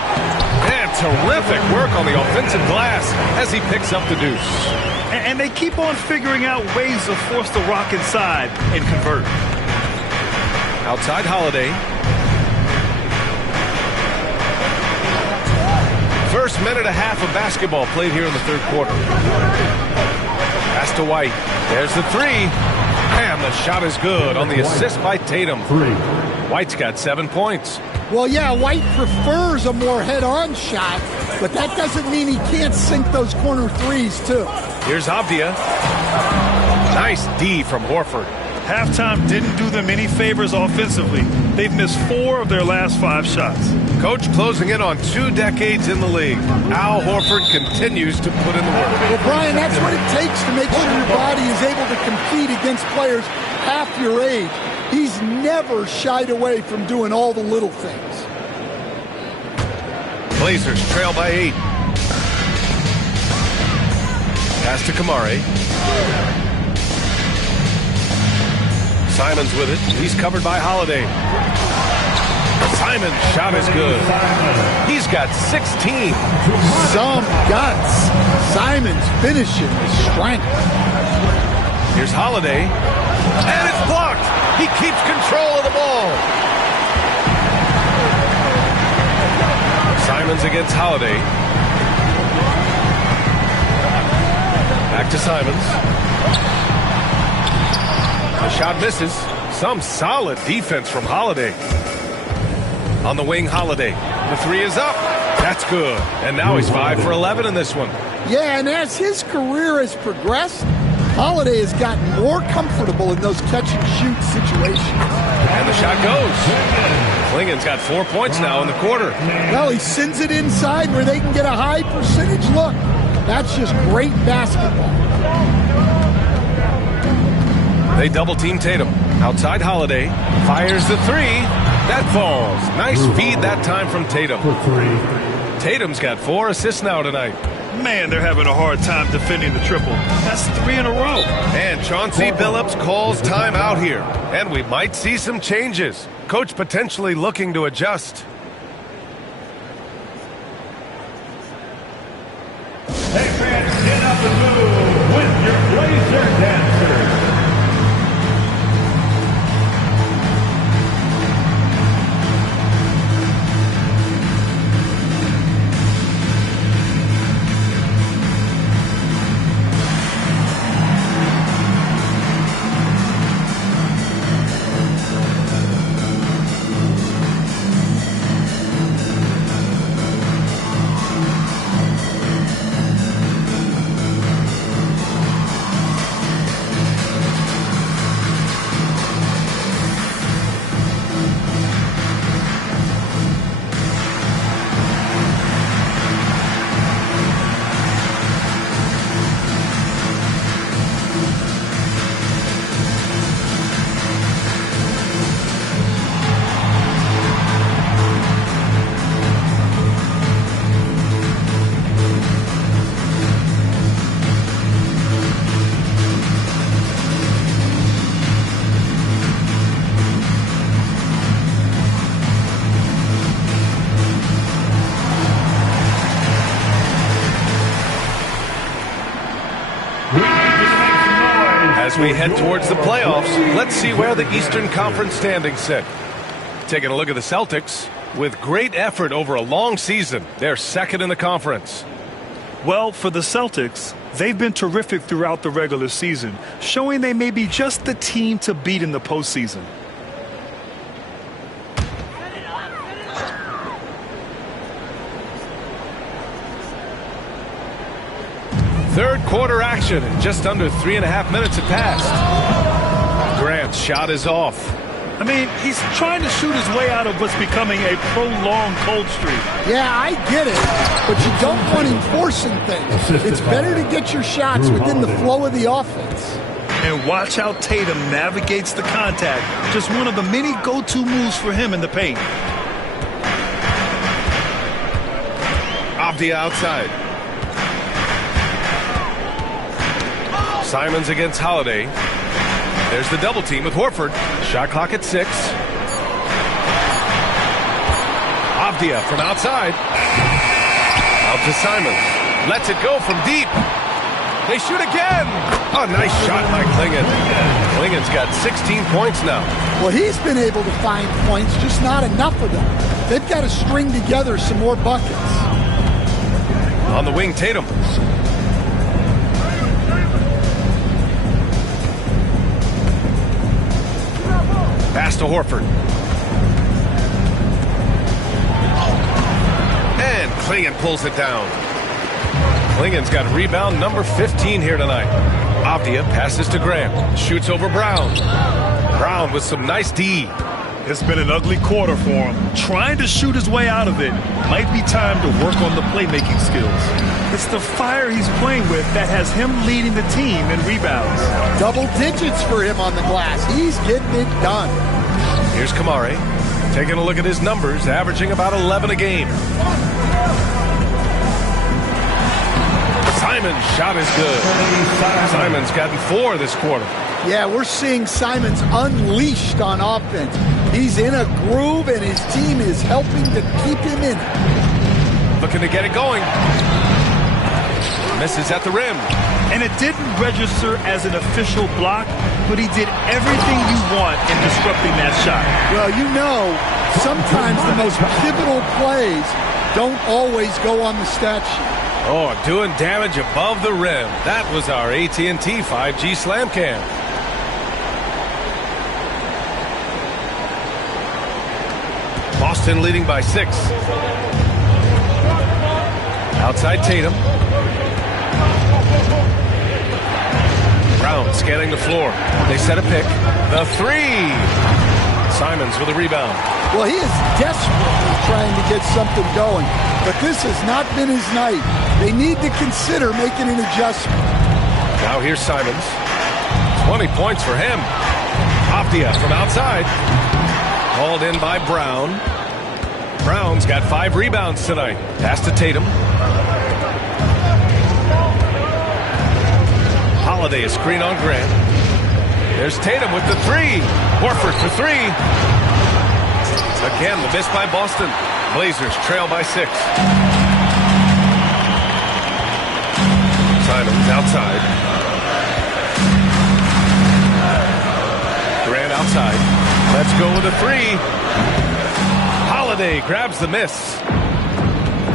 And terrific work on the offensive glass as he picks up the deuce. And they keep on figuring out ways to force the rock inside and convert. Outside Holiday. First minute and a half of basketball played here in the third quarter. Pass to White. There's the 3. And the shot is good on the assist by Tatum. White's got 7 points. Well, yeah, White prefers a more head-on shot, but that doesn't mean he can't sink those corner threes, too. Here's Avdia. Nice D from Horford. Halftime didn't do them any favors offensively. They've missed 4 of their last 5 shots. Coach closing in on 2 decades in the league. Al Horford continues to put in the work. Well, Brian, that's what it takes to make sure your body is able to compete against players half your age. He's never shied away from doing all the little things. Blazers trail by 8. Pass to Kamare. Simons with it. He's covered by Holiday. Simon's shot is good. He's got 16. Some guts. Simon's finishing with strength. Here's Holiday. And it's blocked. He keeps control of the ball. Simons against Holiday. Back to Simons. The shot misses. Some solid defense from Holiday. On the wing, Holiday. The 3 is up. That's good. And now he's 5 for 11 in this one. Yeah, and as his career has progressed, Holiday has gotten more comfortable in those catch-and-shoot situations. And the shot goes. Klingon's got 4 points now in the quarter. Well, he sends it inside where they can get a high percentage look. That's just great basketball. They double-team Tatum. Outside Holiday. Fires the 3. That falls. Nice feed that time from Tatum. Tatum's got 4 assists now tonight. Man, they're having a hard time defending the triple. That's 3 in a row. And Chauncey Billups calls time out here. And we might see some changes. Coach potentially looking to adjust. Hey fans, get up and move with your Blazer dancers. As we head towards the playoffs, let's see where the Eastern Conference standings sit. Taking a look at the Celtics, with great effort over a long season, they're second in the conference. Well, for the Celtics, they've been terrific throughout the regular season, showing they may be just the team to beat in the postseason. Third quarter action, and just under 3.5 minutes have passed. Grant's shot is off. I mean, he's trying to shoot his way out of what's becoming a prolonged cold streak. Yeah, I get it, but you don't want him forcing things. It's better to get your shots within the flow of the offense. And watch how Tatum navigates the contact. Just one of the many go-to moves for him in the paint. Avdia outside. Simons against Holiday. There's the double team with Horford. Shot clock at 6. Avdia from outside. Out to Simons. Lets it go from deep. They shoot again. Oh, nice shot by Klingon. Klingon's got 16 points now. Well, he's been able to find points, just not enough of them. They've got to string together some more buckets. On the wing, Tatum. Pass to Horford. And Klingon pulls it down. Klingon's got rebound number 15 here tonight. Avdia passes to Grant. Shoots over Brown. Brown with some nice D. It's been an ugly quarter for him. Trying to shoot his way out of it. Might be time to work on the playmaking skills. It's the fire he's playing with that has him leading the team in rebounds. Double digits for him on the glass. He's getting it done. Here's Kamari. Taking a look at his numbers, averaging about 11 a game. Simons' shot is good. Simons gotten 4 this quarter. Yeah, we're seeing Simons unleashed on offense. He's in a groove, and his team is helping to keep him in it. Looking to get it going. Misses at the rim. And it didn't register as an official block, but he did everything you want in disrupting that shot. Well, you know, sometimes the most pivotal plays don't always go on the stat sheet. Oh, doing damage above the rim. That was our AT&T 5G Slam Cam. Boston leading by 6. Outside Tatum. Brown scanning the floor. They set a pick. The 3. Simons with a rebound. Well, he is desperately trying to get something going, but this has not been his night. They need to consider making an adjustment. Now here's Simons. 20 points for him. Avdia from outside. Hauled in by Brown. Brown's got 5 rebounds tonight. Pass to Tatum. Holiday a screen on Grant. There's Tatum with the 3. Horford for 3. Again, the miss by Boston. Blazers trail by 6. Simons outside. Grant outside. Let's go with a 3. Holiday grabs the miss.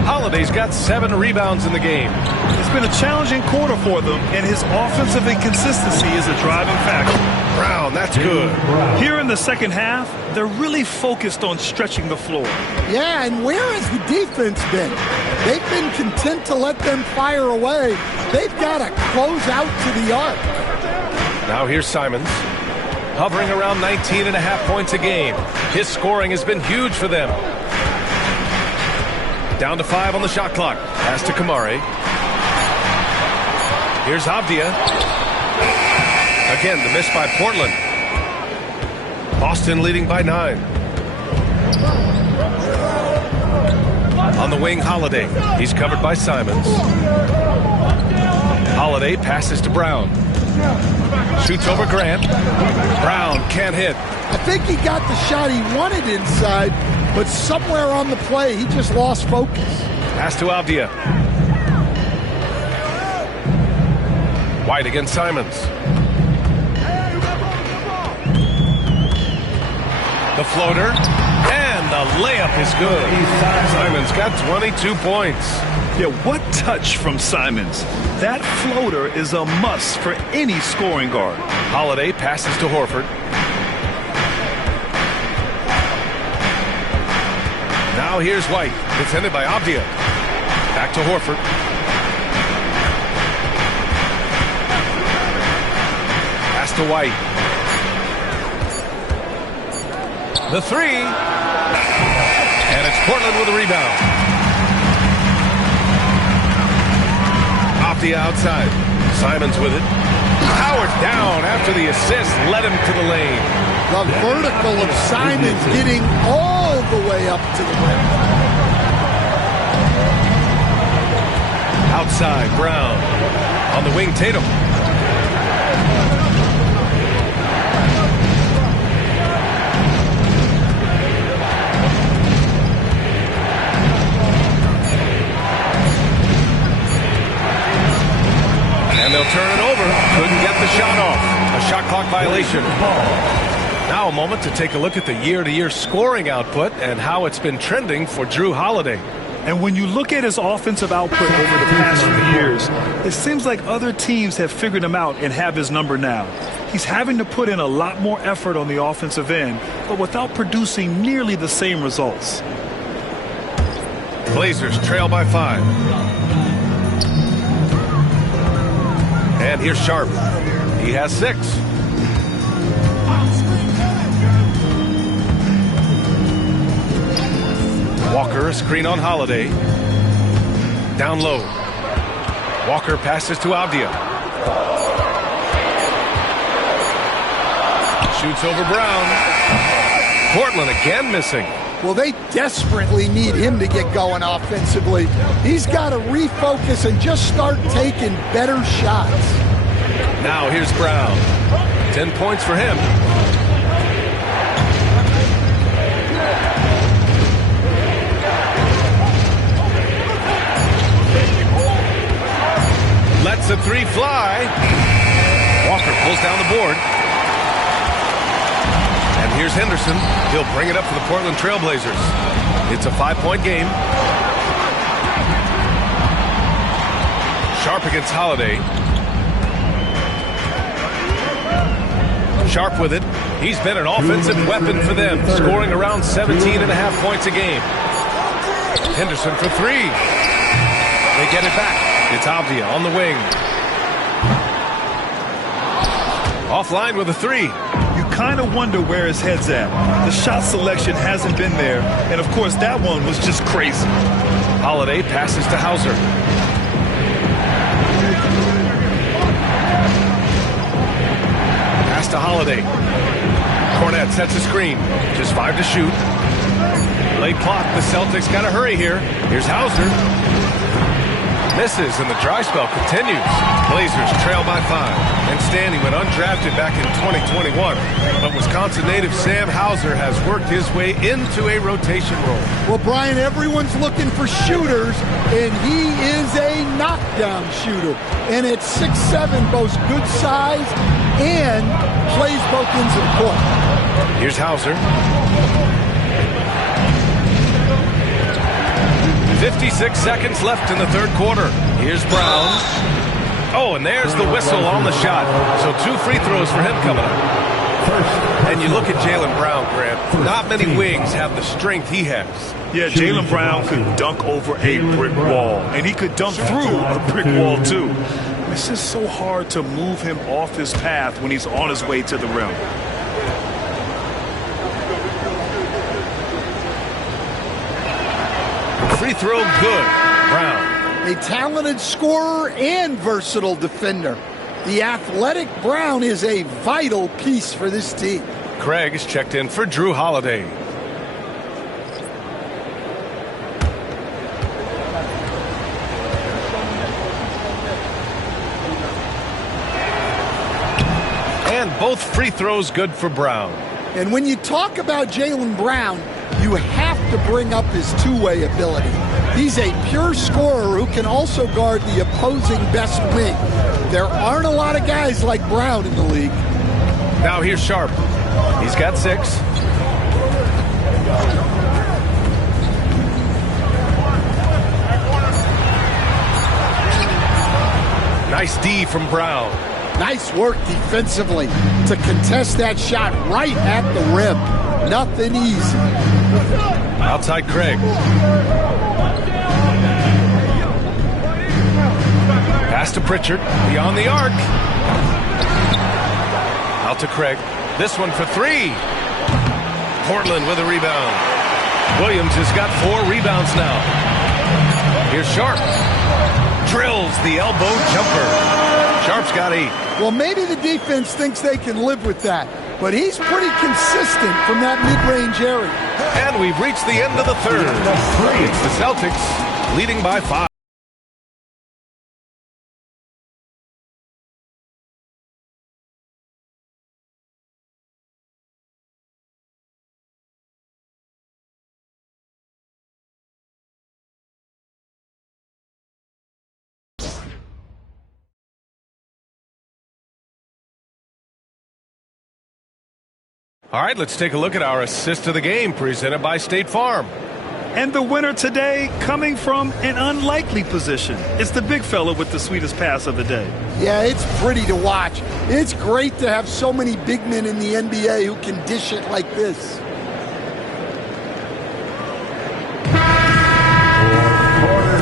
Holiday's got 7 rebounds in the game. It's been a challenging quarter for them, and his offensive inconsistency is a driving factor. Brown, that's good. Here in the second half, they're really focused on stretching the floor. Yeah, and where has the defense been? They've been content to let them fire away. They've got to close out to the arc. Now here's Simons. Hovering around 19.5 points a game. His scoring has been huge for them. Down to 5 on the shot clock. Pass to Kamari. Here's Avdia. Again, the miss by Portland. Boston leading by 9. On the wing, Holiday. He's covered by Simons. Holiday passes to Brown. Shoots over Grant. Brown can't hit. I think he got the shot he wanted inside, but somewhere on the play, he just lost focus. Pass to Avdia. White against Simons. The floater. And the layup is good. Simons got 22 points. Yeah, what touch from Simons. That floater is a must for any scoring guard. Holiday passes to Horford. Now here's White, defended by Avdia. Back to Horford. Pass to White. The three. And it's Portland with a rebound. Avdia outside. Simons with it. Howard down after the assist led him to the lane. The vertical of Simons getting all the way up to the rim. Outside, Brown. On the wing, Tatum. And they'll turn it over. Couldn't get the shot off. A shot clock violation. Now a moment to take a look at the year-to-year scoring output and how it's been trending for Drew Holiday. And when you look at his offensive output over the past few years, it seems like other teams have figured him out and have his number now. He's having to put in a lot more effort on the offensive end, but without producing nearly the same results. Blazers trail by 5. And here's Sharp. He has 6. Walker, a screen on Holiday. Down low. Walker passes to Avdia. Shoots over Brown. Portland again missing. Well, they desperately need him to get going offensively. He's got to refocus and just start taking better shots. Now here's Brown. 10 points for him. Lets the three fly. Walker pulls down the board. And here's Henderson. He'll bring it up for the Portland Trailblazers. It's a 5-point game. Sharp against Holiday. Sharp with it. He's been an offensive weapon for them, scoring around 17.5 points a game. Henderson for 3. They get it back. It's Avdia on the wing. Offline with a 3. You kind of wonder where his head's at. The shot selection hasn't been there, and of course that one was just crazy. Holiday passes to Hauser. Pass to Holiday. Cornette sets a screen. Just 5 to shoot. Late clock. The Celtics got to hurry here. Here's Hauser. Misses, and the dry spell continues. Blazers trail by 5. And Stanley went undrafted back in 2021. But Wisconsin native Sam Hauser has worked his way into a rotation role. Well, Brian, everyone's looking for shooters, and he is a knockdown shooter. And at 6'7", boasts good size and plays both ends of the court. Here's Hauser. 56 seconds left in the third quarter. Here's Brown. Oh, and there's the whistle on the shot. So 2 free throws for him coming up. And you look at Jaylen Brown, Grant. Not many wings have the strength he has. Yeah, Jaylen Brown could dunk over a brick wall, and he could dunk through a brick wall, too. It's just so hard to move him off his path when he's on his way to the rim. Free throw good. Brown. A talented scorer and versatile defender. The athletic Brown is a vital piece for this team. Craig is checked in for Drew Holiday. And both free throws good for Brown. And when you talk about Jaylen Brown, you have to bring up his two-way ability. He's a pure scorer who can also guard the opposing best wing. There aren't a lot of guys like Brown in the league. Now here's Sharp. He's got 6. Nice D from Brown. Nice work defensively to contest that shot right at the rim. Nothing easy. Outside Craig. Pass to Pritchard, beyond the arc. Out to Craig. This one for three. Portland with a rebound. Williams has got 4 rebounds now. Here's Sharp. Drills the elbow jumper. Sharp's got 8. Well, maybe the defense thinks they can live with that, but he's pretty consistent from that mid-range area. And we've reached the end of the third. It's the Celtics leading by 5. All right, let's take a look at our assist of the game presented by State Farm. And the winner today coming from an unlikely position. It's the big fella with the sweetest pass of the day. Yeah, it's pretty to watch. It's great to have so many big men in the NBA who can dish it like this.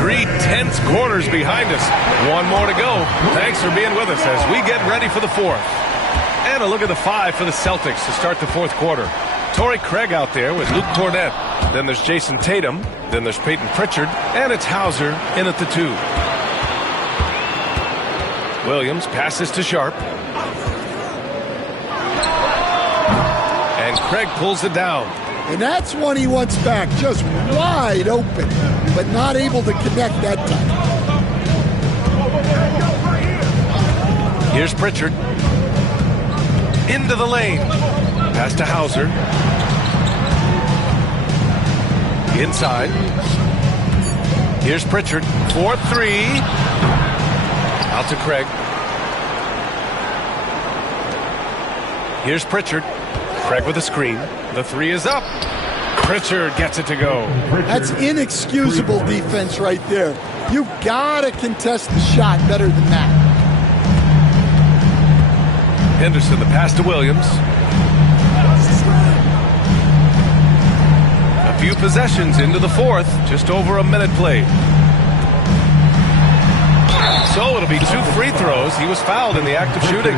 Three tense quarters behind us. One more to go. Thanks for being with us as we get ready for the fourth. And a look at the 5 for the Celtics to start the fourth quarter. Torrey Craig out there with Luke Cornett. Then there's Jason Tatum. Then there's Peyton Pritchard. And it's Hauser in at the 2. Williams passes to Sharp. And Craig pulls it down. And that's one he wants back, just wide open, but not able to connect that time. Here's Pritchard. Into the lane. Pass to Hauser. Inside. Here's Pritchard. 4-3. Out to Craig. Here's Pritchard. Craig with a screen. The 3 is up. Pritchard gets it to go. That's inexcusable defense right there. You gotta contest the shot better than that. Henderson, the pass to Williams. A few possessions into the fourth. Just over a minute played. So it'll be 2 free throws. He was fouled in the act of shooting.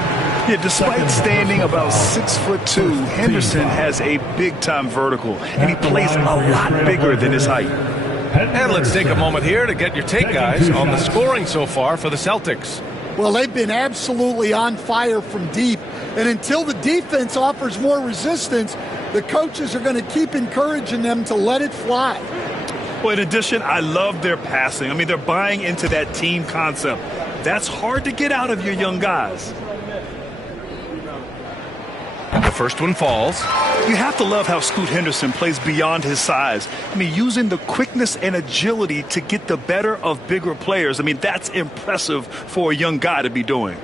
Yeah, despite standing about 6'2", Henderson has a big-time vertical, and he plays a lot bigger than his height. And let's take a moment here to get your take, guys, on the scoring so far for the Celtics. Well, they've been absolutely on fire from deep, and until the defense offers more resistance, the coaches are going to keep encouraging them to let it fly. Well, in addition, I love their passing. I mean, they're buying into that team concept. That's hard to get out of your young guys. The first one falls. You have to love how Scoot Henderson plays beyond his size. I mean, using the quickness and agility to get the better of bigger players. I mean, that's impressive for a young guy to be doing.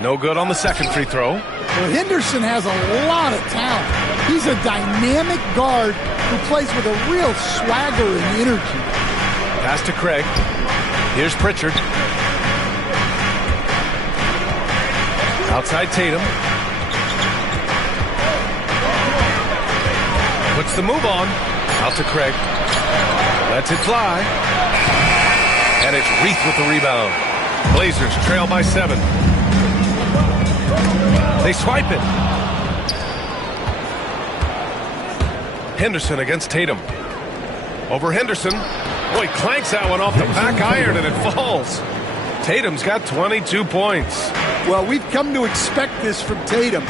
No good on the second free throw. Well, Henderson has a lot of talent. He's a dynamic guard who plays with a real swagger and energy. Pass to Craig. Here's Pritchard. Outside Tatum. Puts the move on. Out to Craig. Lets it fly. And it's Reith with the rebound. Blazers trail by 7. They swipe it. Henderson against Tatum. Over Henderson. Boy, clanks that one off the back iron and it falls. Tatum's got 22 points. Well, we've come to expect this from Tatum.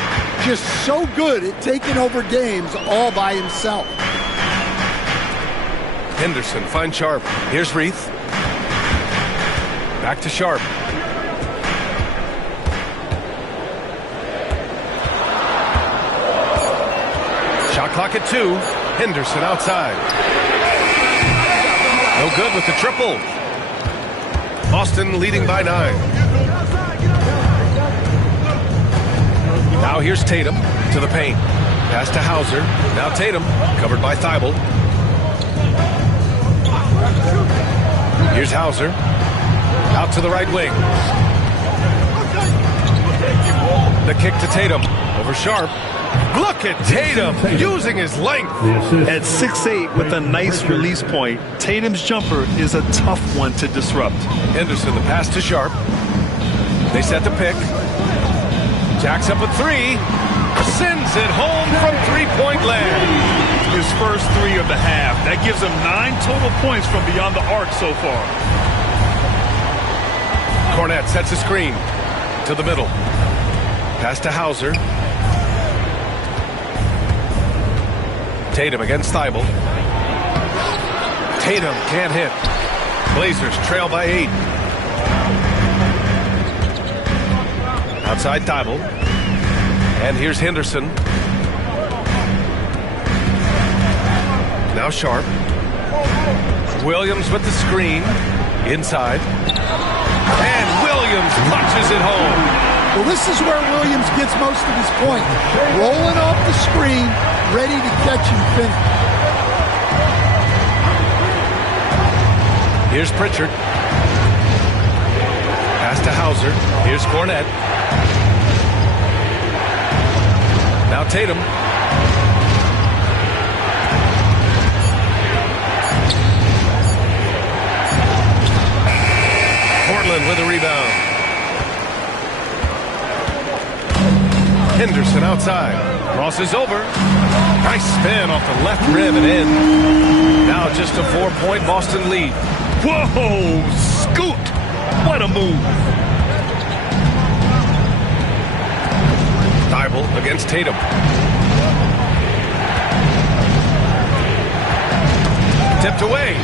Just so good at taking over games all by himself. Henderson finds Sharp. Here's Reith. Back to Sharp. Shot clock at 2. Henderson outside. No good with the triple. Boston leading by 9. Now here's Tatum to the paint. Pass to Hauser. Now Tatum, covered by Thibault. Here's Hauser. Out to the right wing. The kick to Tatum. Over Sharp. Look at Tatum using his length. At 6'8" with a nice release point, Tatum's jumper is a tough one to disrupt. Henderson, the pass to Sharp. They set the pick. Jacks up a 3. Sends it home from three-point land. His first 3 of the half. That gives him 9 total points from beyond the arc so far. Cornette sets a screen to the middle. Pass to Hauser. Tatum against Thibault. Tatum can't hit. Blazers trail by 8. Outside Thibault. And here's Henderson. Now Sharp. Williams with the screen. Inside. And Williams punches it home. Well, this is where Williams gets most of his points. Rolling off the screen, ready to catch and finish. Here's Pritchard. Pass to Hauser. Here's Cornette. Now Tatum. Portland with a rebound. Henderson outside. Crosses over. Nice spin off the left rim and in. Now just a 4-point Boston lead. Whoa! Scoot! What a move! Thibault against Tatum. Tipped away.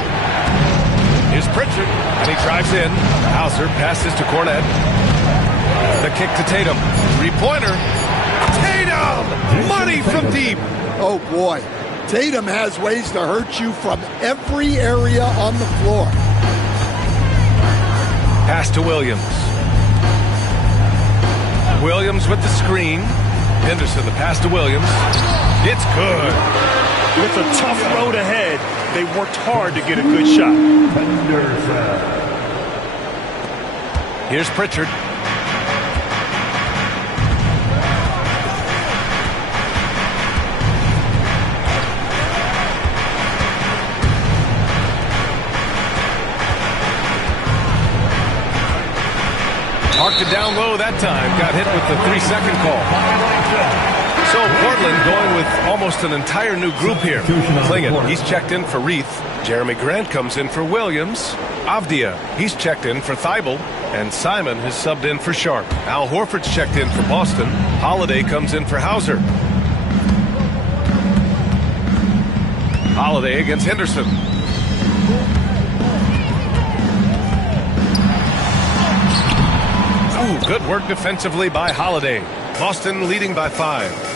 Here's Pritchard, and he drives in. Hauser passes to Cornette. The kick to Tatum. 3-pointer. Tatum! Money from deep. Oh, boy. Tatum has ways to hurt you from every area on the floor. Pass to Williams. Williams with the screen. Henderson, the pass to Williams. It's good. With a tough road ahead, they worked hard to get a good shot. Here's Pritchard. Marked it down low that time. Got hit with the 3-second call. So Portland going with almost an entire new group here. Klingin, he's checked in for Reith. Jeremy Grant comes in for Williams. Avdia, he's checked in for Thibault. And Simon has subbed in for Sharp. Al Horford's checked in for Boston. Holiday comes in for Hauser. Holiday against Henderson. Ooh, good work defensively by Holiday. Boston leading by 5.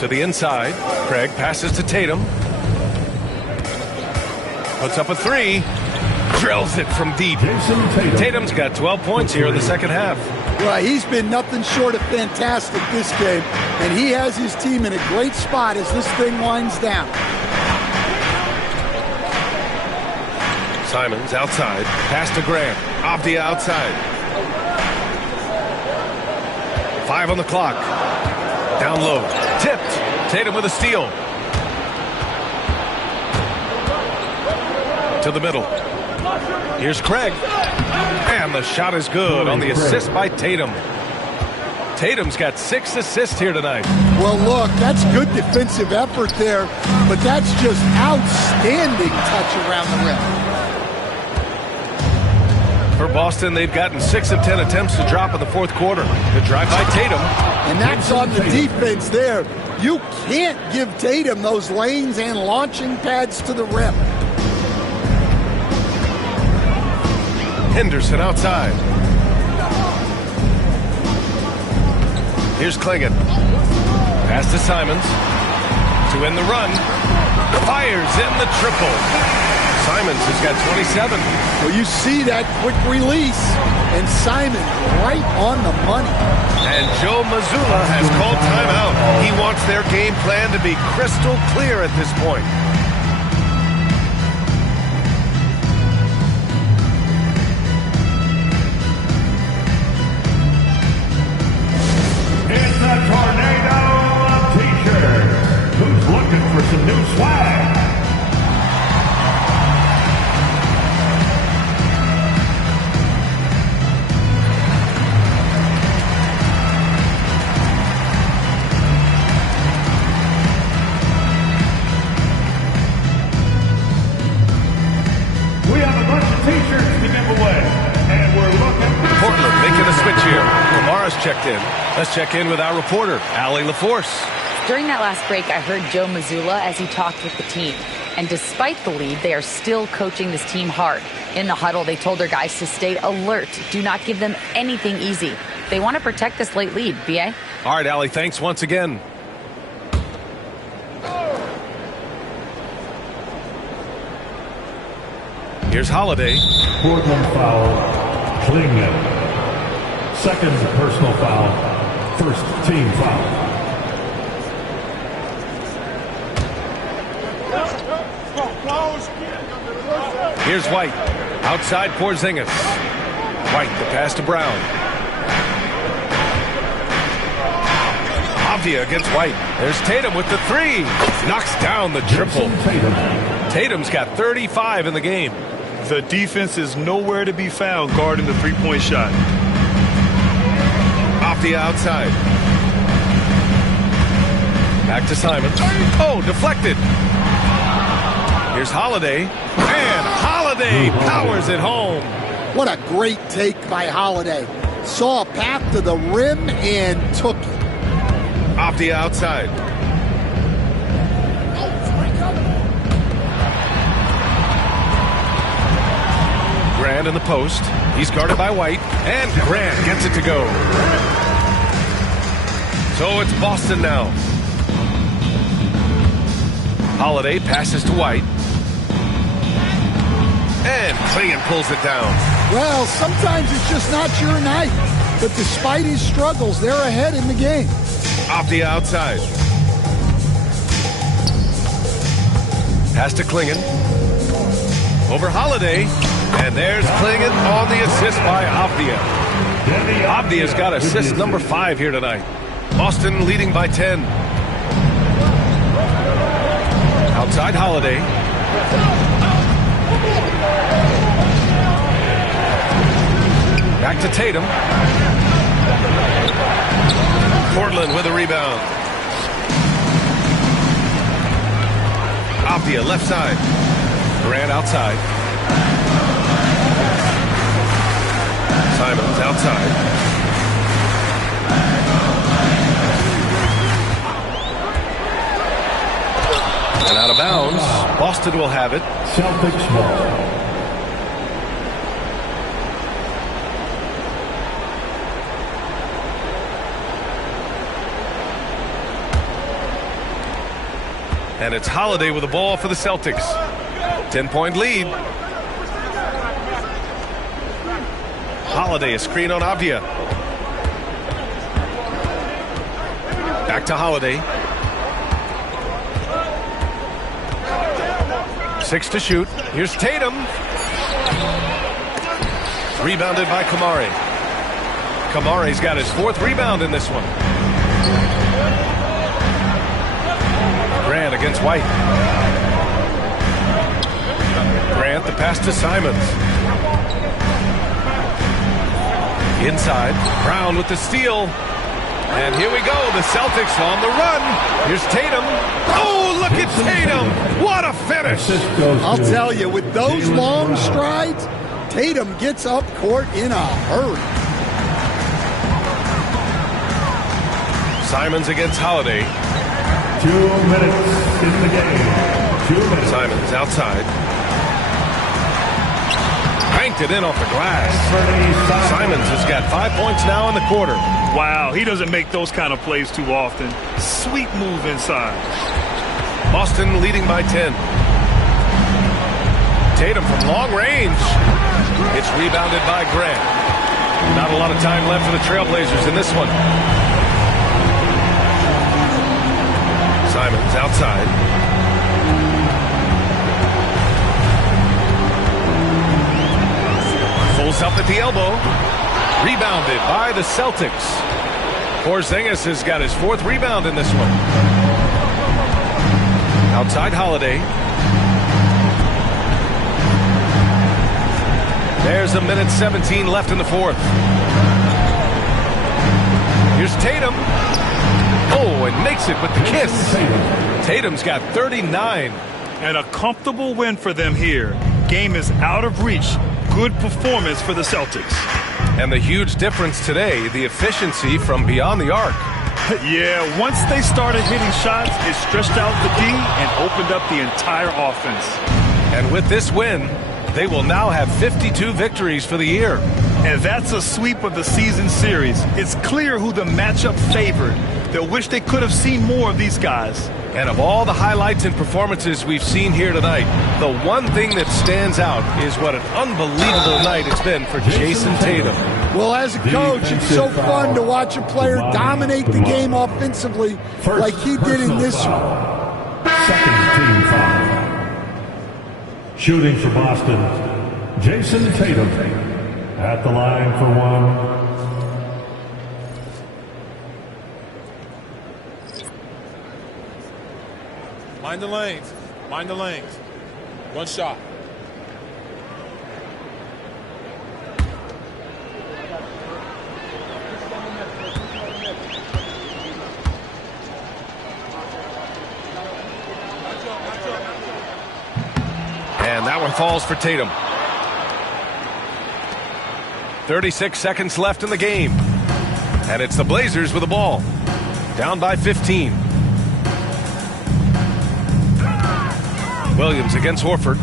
To the inside. Craig passes to Tatum. Puts up a 3. Drills it from deep. Tatum's got 12 points here in the second half. Well, he's been nothing short of fantastic this game, and he has his team in a great spot as this thing winds down. Simons outside. Pass to Grant. Avdia outside. 5 on the clock. Down low. Tipped. Tatum with a steal. To the middle. Here's Craig. And the shot is good on the assist by Tatum. Tatum's got 6 assists here tonight. Well, look, that's good defensive effort there, but that's just outstanding touch around the rim. For Boston, they've gotten 6 of 10 attempts to drop in the fourth quarter. The drive by Tatum. And that's on the defense there. You can't give Tatum those lanes and launching pads to the rim. Henderson outside. Here's Klingin. Pass to Simons. To end the run. Fires in the triple. Simons has got 27. Well, you see that quick release, and Simon right on the money. And Joe Mazzulla has called timeout. He wants their game plan to be crystal clear at this point. It's a tornado of t-shirts. Who's looking for some new swag? We have a bunch of t-shirts to give away, and we're looking. Portland making a switch here. Kamara's checked in. Let's check in with our reporter, Allie LaForce. During that last break, I heard Joe Mazzulla as he talked with the team. And despite the lead, they are still coaching this team hard. In the huddle, they told their guys to stay alert. Do not give them anything easy. They want to protect this late lead, B.A. All right, Allie, thanks once again. Here's Holiday. Portland foul, Klingman. Second personal foul, first team foul. Here's White. Outside Porzingis. White, the pass to Brown. Avdia against White. There's Tatum with the three. Knocks down the triple. Tatum's got 35 in the game. The defense is nowhere to be found guarding the three-point shot. Avdia outside. Back to Simons. Oh, deflected. Here's Holiday. And Holiday powers it home. What a great take by Holiday. Saw a path to the rim and took it. Avdia outside. Grant in the post. He's guarded by White. And Grant gets it to go. So it's Boston now. Holiday passes to White. And Klingman pulls it down. Well, sometimes it's just not your night. But despite his struggles, they're ahead in the game. Avdia outside. Pass to Klingman. Over Holiday. And there's Klingman on the assist by Avdia. Avdia's got assist number 5 here tonight. Boston leading by 10. Outside Holiday. Back to Tatum. Portland with a rebound. Avdia left side. Grant outside. Simons outside. And out of bounds. Boston will have it. Celtics ball. And it's Holiday with the ball for the Celtics. 10-point lead. Holiday, a screen on Avdia. Back to Holiday. 6 to shoot. Here's Tatum. Rebounded by Kamari. Kamari's got his 4th rebound in this one. Grant against White. Grant, the pass to Simons. Inside. Brown with the steal. And here we go. The Celtics on the run. Here's Tatum. Oh, look at Tatum. What a finish. I'll tell you, with those long strides, Tatum gets up court in a hurry. Simons against Holiday. 2 minutes in the game. 2 minutes. Simons outside. Banked it in off the glass. Simons has got 5 points now in the quarter. Wow, he doesn't make those kind of plays too often. Sweet move inside. Boston leading by 10. Tatum from long range. It's rebounded by Grant. Not a lot of time left for the Trailblazers in this one. Simons outside. Pulls up at the elbow. Rebounded by the Celtics. Porzingis has got his 4th rebound in this one. Outside Holiday. There's a minute 17 left in the 4th. Here's Tatum. Oh, and makes it with the kiss. Tatum's got 39. And a comfortable win for them here. Game is out of reach. Good performance for the Celtics. And the huge difference today, the efficiency from beyond the arc. Yeah, once they started hitting shots, it stretched out the D and opened up the entire offense. And with this win, they will now have 52 victories for the year. And that's a sweep of the season series. It's clear who the matchup favored. They'll wish they could have seen more of these guys. And of all the highlights and performances we've seen here tonight, the one thing that stands out is what an unbelievable night it's been for Jason Tatum. Well, as a coach, it's so fun to watch a player dominate the game offensively like he did in this one. Second team foul. Shooting for Boston, Jason Tatum at the line for one. Mind the lanes. Mind the lanes. One shot. And that one falls for Tatum. 36 seconds left in the game. And it's the Blazers with the ball. Down by 15. Williams against Horford.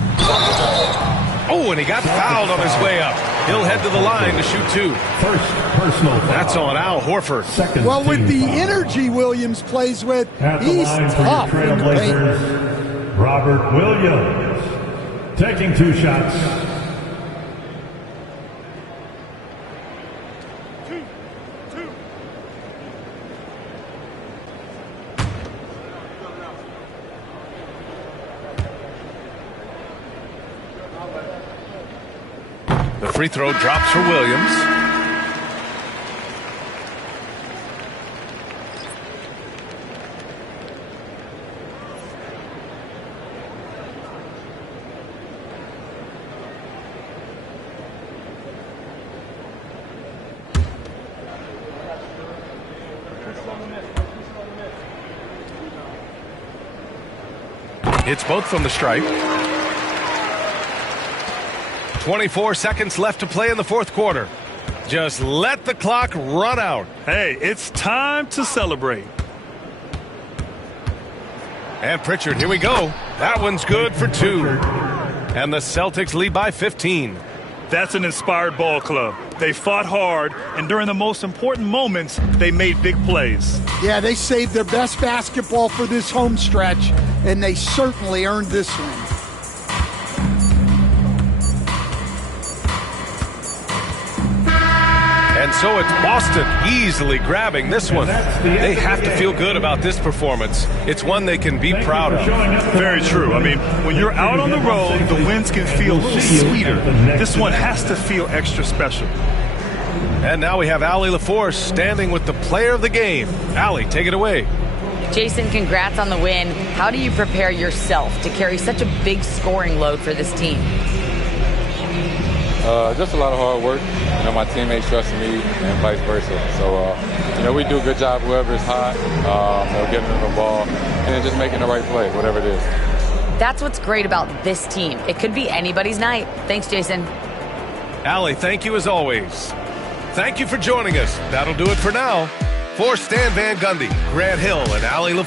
Oh, and he got fouled on his way up. He'll head to the line to shoot 2. First personal foul. That's on Al Horford. Second Well, with the foul. energy Williams plays with, At the he's line for tough your in the paint. Trailblazers, Robert Williams taking 2 shots. The free throw drops for Williams. Hits both from the stripe. 24 seconds left to play in the 4th quarter. Just let the clock run out. Hey, it's time to celebrate. And Pritchard, here we go. That one's good for 2. And the Celtics lead by 15. That's an inspired ball club. They fought hard, and during the most important moments, they made big plays. Yeah, they saved their best basketball for this home stretch, and they certainly earned this one. And so it's Boston easily grabbing this one. They have to feel good about this performance. It's one they can be proud of. Very true. I mean, when you're out on the road, the wins can feel a little sweeter. This one has to feel extra special. And now we have Allie LaForce standing with the player of the game. Allie, take it away. Jason, congrats on the win. How do you prepare yourself to carry such a big scoring load for this team? Just a lot of hard work. You know, my teammates trusting me and vice versa. So, you know, we do a good job whoever is hot, you know, getting them the ball and then just making the right play, whatever it is. That's what's great about this team. It could be anybody's night. Thanks, Jason. Allie, thank you as always. Thank you for joining us. That'll do it for now. For Stan Van Gundy, Grant Hill, and Allie LaForce.